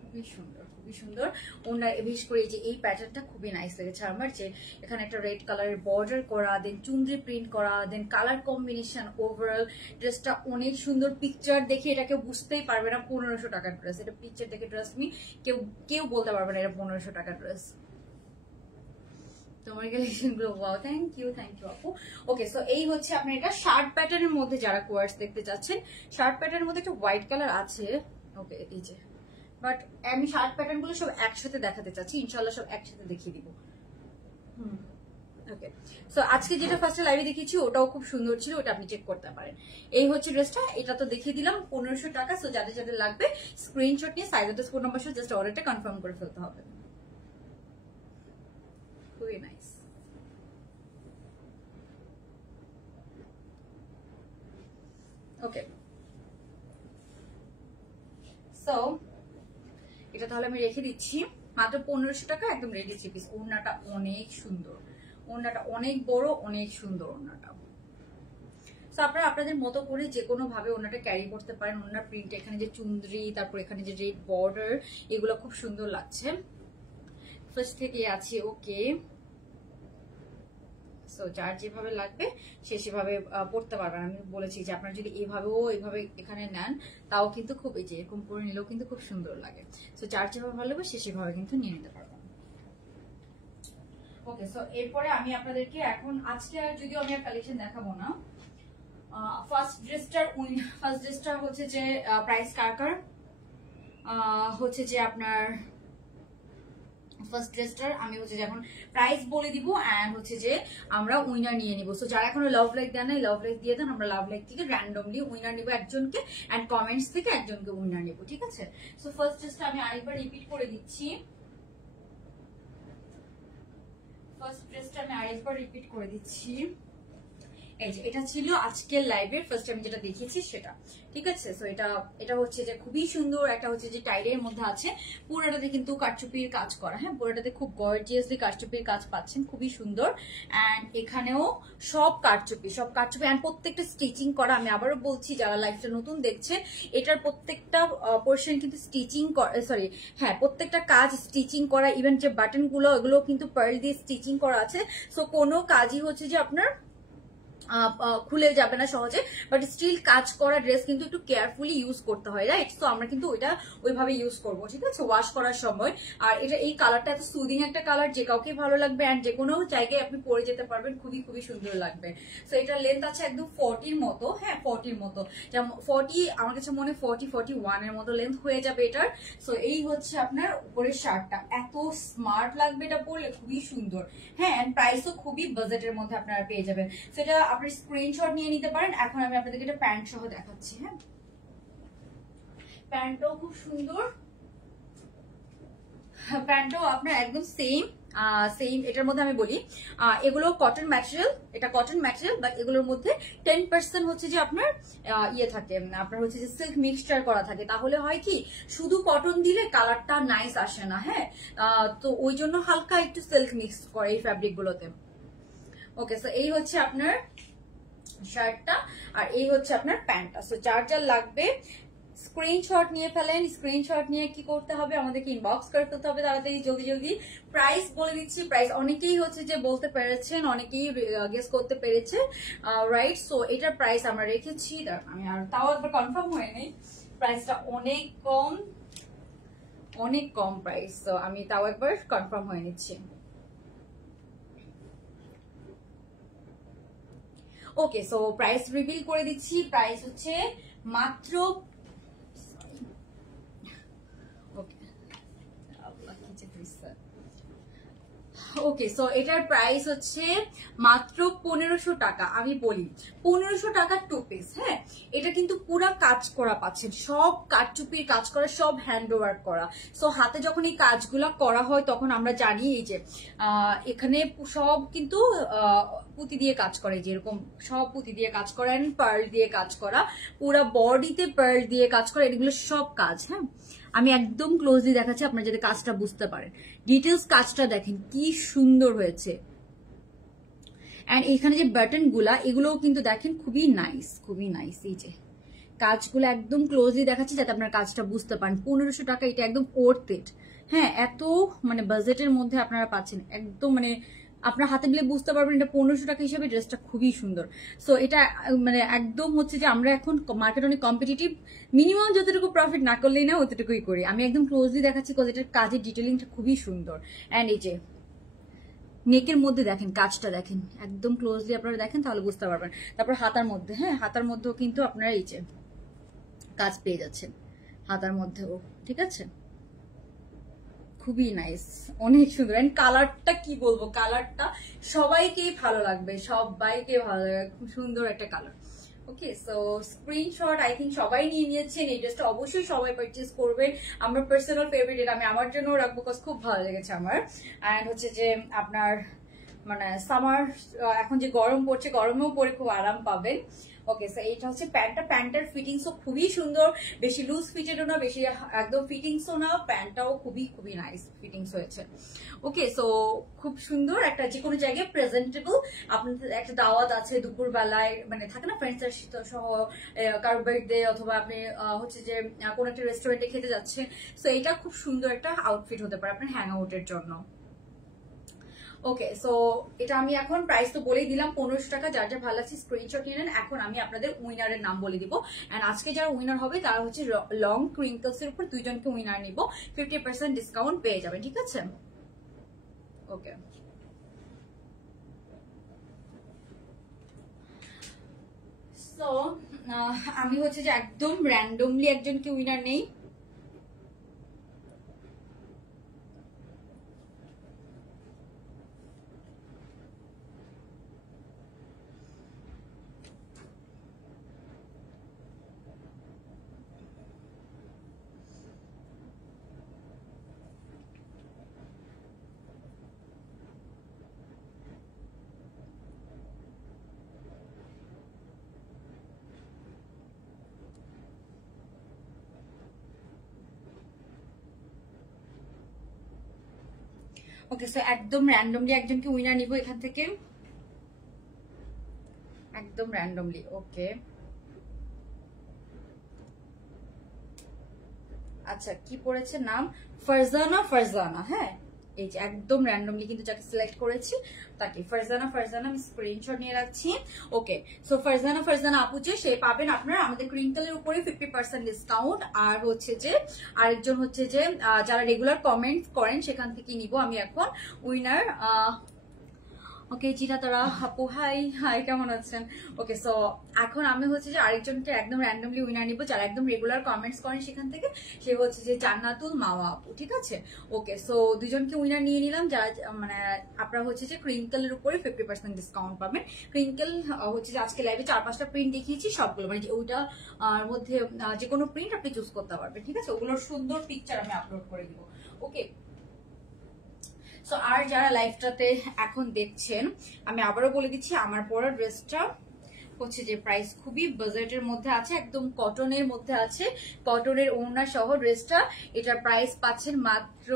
খুবই সুন্দর, খুবই সুন্দর ওনার। বিশেষ করে এই যে এই প্যাটার্নটা খুবই নাইস লেগেছে আমার, যে এখানে একটা রেড কালারের বর্ডার করা, দেন চুনরি প্রিন্ট করা, দেন কালার কম্বিনেশন। ওভারঅল ড্রেসটা অনেক সুন্দর। পিকচার দেখে এটাকে বুঝতেই পারবে না 1500 টাকার ড্রেস। এটা পিকচার দেখে ড্রেস মি কেউ বলতে পারবে না এটা 1500 টাকার ড্রেস। তোমার কালেকশন গুলো ওয়াও, থ্যাংক ইউ আপু। ওকে, সো এই হচ্ছে আপনার এটা শার্ট প্যাটার্নের মধ্যে যারা কোয়ার্স দেখতে চাচ্ছেন। শার্ট প্যাটার্নের মধ্যে একটা হোয়াইট কালার আছে। ওকে, এই যে বাট আমি শার্ট প্যাটার্ন গুলো সব একসাথে দেখাতে চাচ্ছি, ইনশাল্লাহ সব একসাথে দেখিয়ে দিব। ওকে, সো আজকে যেটা ফার্স্টে লাইভে দেখিয়েছি ওটাও খুব সুন্দর ছিল, ওটা আপনি চেক করতে পারেন। এই হচ্ছে ড্রেসটা, এটা তো দেখিয়ে দিলাম 1500 টাকা। সো যাদের যাদের লাগবে স্ক্রিনশট নিয়ে size, address, phone number just অর্ডারটা কনফার্ম করে ফেলতে হবে। খুবই নাইস। ওকে, সো এটা তাহলে আমি রেখে দিচ্ছি মাত্র 1500 টাকা, একদম রেডি থ্রি পিস। ওড়নাটা অনেক সুন্দর, ওড়নাটা অনেক বড়, অনেক সুন্দর ওড়নাটা। সো আপনারা আপনাদের মতো করে যে কোনো ভাবে ওড়নাটা ক্যারি করতে পারেন। ওড়নার প্রিন্ট, এখানে যে চুনরি, তারপর এখানে যে রেড বর্ডার, এগুলো খুব সুন্দর লাগছে। ফার্স্ট থেকে আছে। ওকে, সো যার যেভাবে লাগবে সে সেভাবে পড়তে পারবেন। আমি বলেছি যে আপনারা যদি এইভাবে এখানে নেন তাও কিন্তু খুব, এই যে এরকম করে নিলেও কিন্তু খুব সুন্দর লাগে। সো যার যেভাবে ভালো লাগবে সে সেভাবে কিন্তু নিয়ে নিতে পারবেন। ওকে, সো এরপরে আমি আপনাদেরকে এখন আজকে যদিও আমি আর কালেকশন দেখাবো না। ফার্স্ট ড্রেসটার হচ্ছে যে প্রাইস কার হচ্ছে যে আপনার ফার্স্ট ড্রেসটার আমি হচ্ছে যে এখন প্রাইস বলে দিব, এন্ড হচ্ছে যে আমরা উইনার নিয়ে নিব। সো যারা এখনো লাভ লাইক দেন নাই, লাভ লাইক দিয়ে দেন। আমরা লাভ লাইক থেকে র্যান্ডমলি উইনার নিব একজনকে, এন্ড কমেন্টস থেকে একজনকে উইনার নিব, ঠিক আছে। সো ফার্স্ট ড্রেসটা আমি আরেকবার রিপিট করে দিচ্ছি। এই যে এটা ছিল আজকের লাইভের ফার্স্ট আমি যেটা দেখিয়েছি সেটা, ঠিক আছে। সো এটা হচ্ছে যে খুবই সুন্দর একটা হচ্ছে যে টাইডের মধ্যে আছে, পুরোটাতে কিন্তু কারচুপির কাজ করা, হ্যাঁ পুরোটাতে খুব গর্জিয়াসলি কারচুপির কাজ পাচ্ছেন, খুবই সুন্দর। এন্ড এখানেও সব কারচুপি এন্ড প্রত্যেকটা স্টিচিং করা। আমি আবারও বলছি যারা লাইভটা নতুন দেখছে, এটার প্রত্যেকটা পোর্শন কিন্তু স্টিচিং, সরি হ্যাঁ প্রত্যেকটা কাজ স্টিচিং করা। ইভেন যে বাটন গুলো, এগুলো কিন্তু পার্ল দিয়ে স্টিচিং করা আছে। সো কোনো কাজই হচ্ছে যে আপনার খুলে যাবে না সহজে, বাট স্টিল কাজ করা ড্রেস কিন্তু একটু কেয়ারফুলি ইউজ করতে হয়, রাইট? তো আমরা কিন্তু ওইটা ওইভাবে ইউজ করবো, ঠিক আছে, ওয়াশ করার সময়। আর এটা এই কালারটা এত সুদিং একটা কালার, যে কাউকে ভালো লাগবে, অ্যান্ড যে কোনো জায়গায় আপনি পরে যেতে পারবেন, খুবই খুবই সুন্দর লাগবে। তো এটা লেন্থ আছে একদম 40-র মতো, হ্যাঁ 40-র মতো, যেমন 40 আমার কাছে মনে 40-41 এর মতো লেন্থ হয়ে যাবে এটার। সো এই হচ্ছে আপনার উপরের শার্টটা, এত স্মার্ট লাগবে এটা পরলে, খুবই সুন্দর, হ্যাঁ, এন্ড প্রাইসও খুবই বাজেটের মধ্যে আপনারা পেয়ে যাবেন। সেটা আপনি স্ক্রিনশট নিয়ে নিতে পারেন। এখন আমি আপনাদেরকে এটা প্যান্ট সহ দেখাচ্ছি, হ্যাঁ, প্যান্টটাও খুব সুন্দর, প্যান্টটাও আপনার একদম সেম সেম। এটার মধ্যে আমি বলি এগুলো কটন ম্যাটেরিয়াল, এটা কটন ম্যাটেরিয়াল, বাট এগুলোর মধ্যে 10% হচ্ছে যে আপনার ইয়ে থাকে, আপনার হচ্ছে যে সিল্ক মিক্সচার করা থাকে। তাহলে হয় কি, শুধু কটন দিলে কালারটা নাইস আসে না, হ্যাঁ, তো ওই জন্য হালকা একটু সিল্ক মিক্স করে এই ফ্যাব্রিক গুলোতে। ওকে, সো এই হচ্ছে আপনার শার্টটা, আর এই হচ্ছে আপনার প্যান্টটা। সো যার যার লাগবে স্ক্রিনশট নিয়ে ফেলেন। স্ক্রিনশট নিয়ে কি করতে হবে, আমাদেরকে ইনবক্স করে ফেলতে হবে তাড়াতাড়ি, জলদি জলদি। প্রাইস বলে দিচ্ছি, প্রাইস অনেকেই হচ্ছে যে বলতে পেরেছেন, অনেকেই গেস করতে পেরেছে, রাইট? সো এটার প্রাইস আমরা রেখেছি, আমি আর তাও একবার কনফার্ম হয়ে নেই, প্রাইসটা অনেক কম, অনেক কম প্রাইস। তো আমি তাও একবার কনফার্ম হয়ে নিচ্ছি। ওকে, সো প্রাইস রিভিল করে দিচ্ছি। প্রাইস হচ্ছে মাত্র, ওকে, সো এটার প্রাইস হচ্ছে মাত্র 1500 টাকা। আমি বলি 1500 টাকা 2 পিস, হ্যাঁ, এটা কিন্তু পুরা কাজ করা পাচ্ছেন, সব কাঠচুপির কাজ করা, সব হ্যান্ড ওয়ার্ক করা। সো হাতে যখন এই কাজগুলা করা হয় তখন আমরা জানি এই যে এখানে সব কিন্তু পুঁতি দিয়ে কাজ করে, যেরকম সব পুঁতি দিয়ে কাজ করেন, পার্ল দিয়ে কাজ করা, পুরা বডিতে পার্ল দিয়ে কাজ করা, এগুলো সব কাজ, হ্যাঁ। আমি একদম ক্লোজলি দেখাচ্ছি আপনারা যাতে কাজটা বুঝতে পারেন। ডিটেলস কাজটা দেখেন কি সুন্দর হয়েছে, এন্ড এখানে যে বাটন গুলা এগুলোও কিন্তু দেখেন খুবই নাইস, খুবই নাইস। এই যে কাজগুলো একদম ক্লোজলি দেখাচ্ছি যাতে আপনার কাজটা বুঝতে পারেন। 1500 টাকা, এটা একদম ওর্থ ইট, হ্যাঁ, এত মানে বাজেটের মধ্যে আপনারা পাচ্ছেন, একদম মানে আপনার হাতে দিলে বুঝতে পারবেন এটা 1500 টাকা হিসেবে ড্রেসটা খুবই সুন্দর। সো এটা মানে একদম হচ্ছে যে আমরা এখন মার্কেট অনেক কম্পিটিটিভ, মিনিমাম যতটুকু প্রফিট না করলেই না অতটুকুই করি। আমি একদম ক্লোজলি দেখাচ্ছি কজ এটার কাজের ডিটেলিংটা খুবই সুন্দর। অ্যান্ড এই যে নেকের মধ্যে দেখেন কাজটা দেখেন, একদম ক্লোজলি আপনারা দেখেন তাহলে বুঝতে পারবেন। তারপর হাতার মধ্যে, হ্যাঁ, হাতার মধ্যেও কিন্তু আপনারা এই যে কাজ পেয়ে যাচ্ছেন, হাতার মধ্যেও, ঠিক আছে, খুবই নাইস, অনেক সুন্দর। এন্ড কালারটা কি বলবো, কালারটা সবাইকেই ভালো লাগবে, সবাইকে ভালো লাগবে, খুব সুন্দর একটা colour. Okay, so screenshot I think সবাই নিয়ে নিয়েছেন। এই ড্রেসটা অবশ্যই সবাই পারচেজ করবেন। আমার পার্সোনাল ফেভারিট, এটা আমি আমার জন্য রাখবো, বিকজ খুব ভালো লেগেছে আমার। অ্যান্ড হচ্ছে যে আপনার মানে সামার, এখন যে গরম পড়ছে, গরমেও পরে খুব আরাম পাবেন। ওকে, সো এইটা হচ্ছে প্যান্টটা, প্যান্টের ফিটিংসও খুবই সুন্দর, বেশি লুজ ফিটেডও না, বেশি একদম ফিটিংসও না, প্যান্টটাও খুবই খুবই নাইস ফিটিংস হয়েছে। ওকে, সো খুব সুন্দর একটা, যে কোনো জায়গায় প্রেজেন্টেবল, আপনাদের একটা দাওয়াত আছে দুপুর বেলায়, মানে থাকে না ফ্রেন্ডসের সহ কারোর বার্থডে, অথবা আপনি হচ্ছে যে কোনো একটা রেস্টুরেন্টে খেতে যাচ্ছেন, সো এটা খুব সুন্দর একটা আউটফিট হতে পারে আপনার হ্যাং আউটের জন্য। ওকে, সো এটা আমি এখন প্রাইস তো বলেই দিলাম 1500 টাকা। যার যা ভালো লাগছে স্ক্রিনশট নিয়ে নেন। এখন আমি আপনাদের উইনারের নাম বলে দিব, এন্ড আজকে যারা উইনার হবে তারা হচ্ছে লং ক্রিঙ্কলস এর উপর 2 জনকে উইনার নিব, 50% ডিসকাউন্ট পেয়ে যাবেন, ঠিক আছে? ওকে, সো আমি হচ্ছে যে একদম র্যান্ডমলি একজনকে উইনার নেই। ওকে, সো একদম র্যান্ডমলি একজনকে উইনার নিব এখান থেকে, একদম র্যান্ডমলি। ওকে, আচ্ছা কি পড়েছে নাম? ফারজানা, ফারজানা, হ্যাঁ, এই যে একদম র্যান্ডমলি কিন্তু যাকে সিলেক্ট করেছি তাকে ফারজানা আমি স্ক্রিনশট নিয়ে রাখছি। ওকে, সো ফারজানা আপু যে সে পাবেন আপনারা আমাদের ক্রিঙ্কলের উপরে 50% ডিসকাউন্ট। আর হচ্ছে যে আরেকজন হচ্ছে যে যারা রেগুলার কমেন্ট করেন সেখান থেকে নিব আমি এখন উইনার। ওকে জিনা তারা আপু হাই কেমন আছেন? ওকে, সো এখন আমি হচ্ছে যে আরেকজনকে একদম র্যান্ডমলি উইনার নিব যারা একদম রেগুলার কমেন্টস করেন সেখান থেকে, সে হচ্ছে যে জান্নাতুল মাওয়া আপু, ঠিক আছে? ওকে, সো দুজনকে উইনার নিয়ে নিলাম যারা মানে আপনারা হচ্ছে যে ক্রিঙ্কলের উপরে 50% ডিসকাউন্ট পাবেন। ক্রিঙ্কল হচ্ছে যে আজকে লাইভে 4-5টা প্রিন্ট দেখিয়েছি, সবগুলো মানে ওইটা মধ্যে যে কোনো প্রিন্ট আপনি চুজ করতে পারবেন, ঠিক আছে? ওগুলোর সুন্দর পিকচার আমি আপলোড করে দিব। ওকে, সো আর যারা লাইভটাতে এখন দেখছেন আমি আবারও বলে দিচ্ছি, আমার পরা ড্রেসটা হচ্ছে যে প্রাইস খুবই বাজেটের মধ্যে আছে, একদম কটনের মধ্যে আছে, কটনের ওড়না সহ ড্রেসটা। এটার প্রাইস পাচ্ছেন মাত্র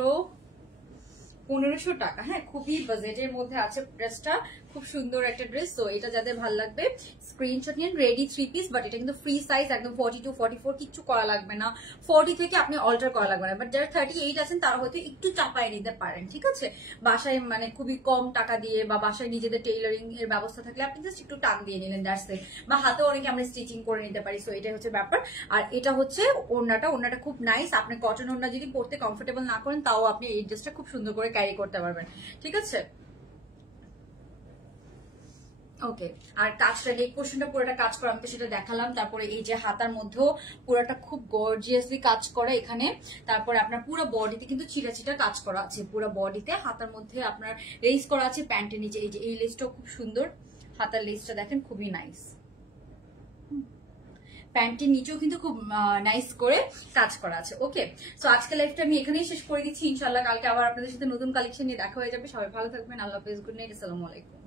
1500 টাকা। হ্যাঁ, খুবই বাজেটের মধ্যে আছে ড্রেসটা, খুব সুন্দর একটা ড্রেস। তো এটা যাদের ভালো লাগবে স্ক্রিনশট নিন। রেডি 3 পিস, বাট এটা কিন্তু ফ্রি সাইজ, একদম 42, 44 কিচ্ছু করা লাগবে না, 40 থেকে আপনি অল্টার করা লাগবে না। বাট যারা 38 আছেন তারা হয়তো একটু চাপায় নিতে পারেন, ঠিক আছে? বাসায় মানে খুবই কম টাকা দিয়ে বা বাসায় নিজেদের টেইলারিং এর ব্যবস্থা থাকলে আপনি জাস্ট একটু টান দিয়ে নিলেন, দ্যাটস ইট। বা হাতেও অনেকে আমরা স্টিচিং করে নিতে পারি। সো এটাই হচ্ছে ব্যাপার। আর এটা হচ্ছে ওড়নাটা খুব নাইস। আপনি কটন ওড়না যদি পরতে কমফোর্টেবল না করেন তাও আপনি এই ড্রেসটা খুব সুন্দর করে ক্যারি করতে পারবেন, ঠিক আছে? ওকে, আর কাজটা নেক পোর্শনটা পুরোটা কাজ করা, আমি তো সেটা দেখালাম। তারপরে এই যে হাতার মধ্যেও পুরোটা খুব গর্জিয়াসলি কাজ করা এখানে। তারপরে আপনার পুরো বডিতে কিন্তু ছিটা কাজ করা আছে, পুরো বডিতে। হাতার মধ্যে আপনার লেস করা আছে, প্যান্টের নিচে এই যে এই লেসটাও খুব সুন্দর, হাতার লেসটা দেখেন খুবই নাইস। প্যান্টের নিচেও কিন্তু খুব নাইস করে কাজ করা আছে। ওকে, সো আজকে লাইভটা আমি এখানেই শেষ করে দিচ্ছি। ইনশাল্লাহ কালকে আবার আপনাদের সাথে নতুন কালেকশন নিয়ে দেখা হয়ে যাবে। সবাই ভালো থাকবেন, আল্লাহ হাফেজ, গুড নাইট, আসসালামু আলাইকুম।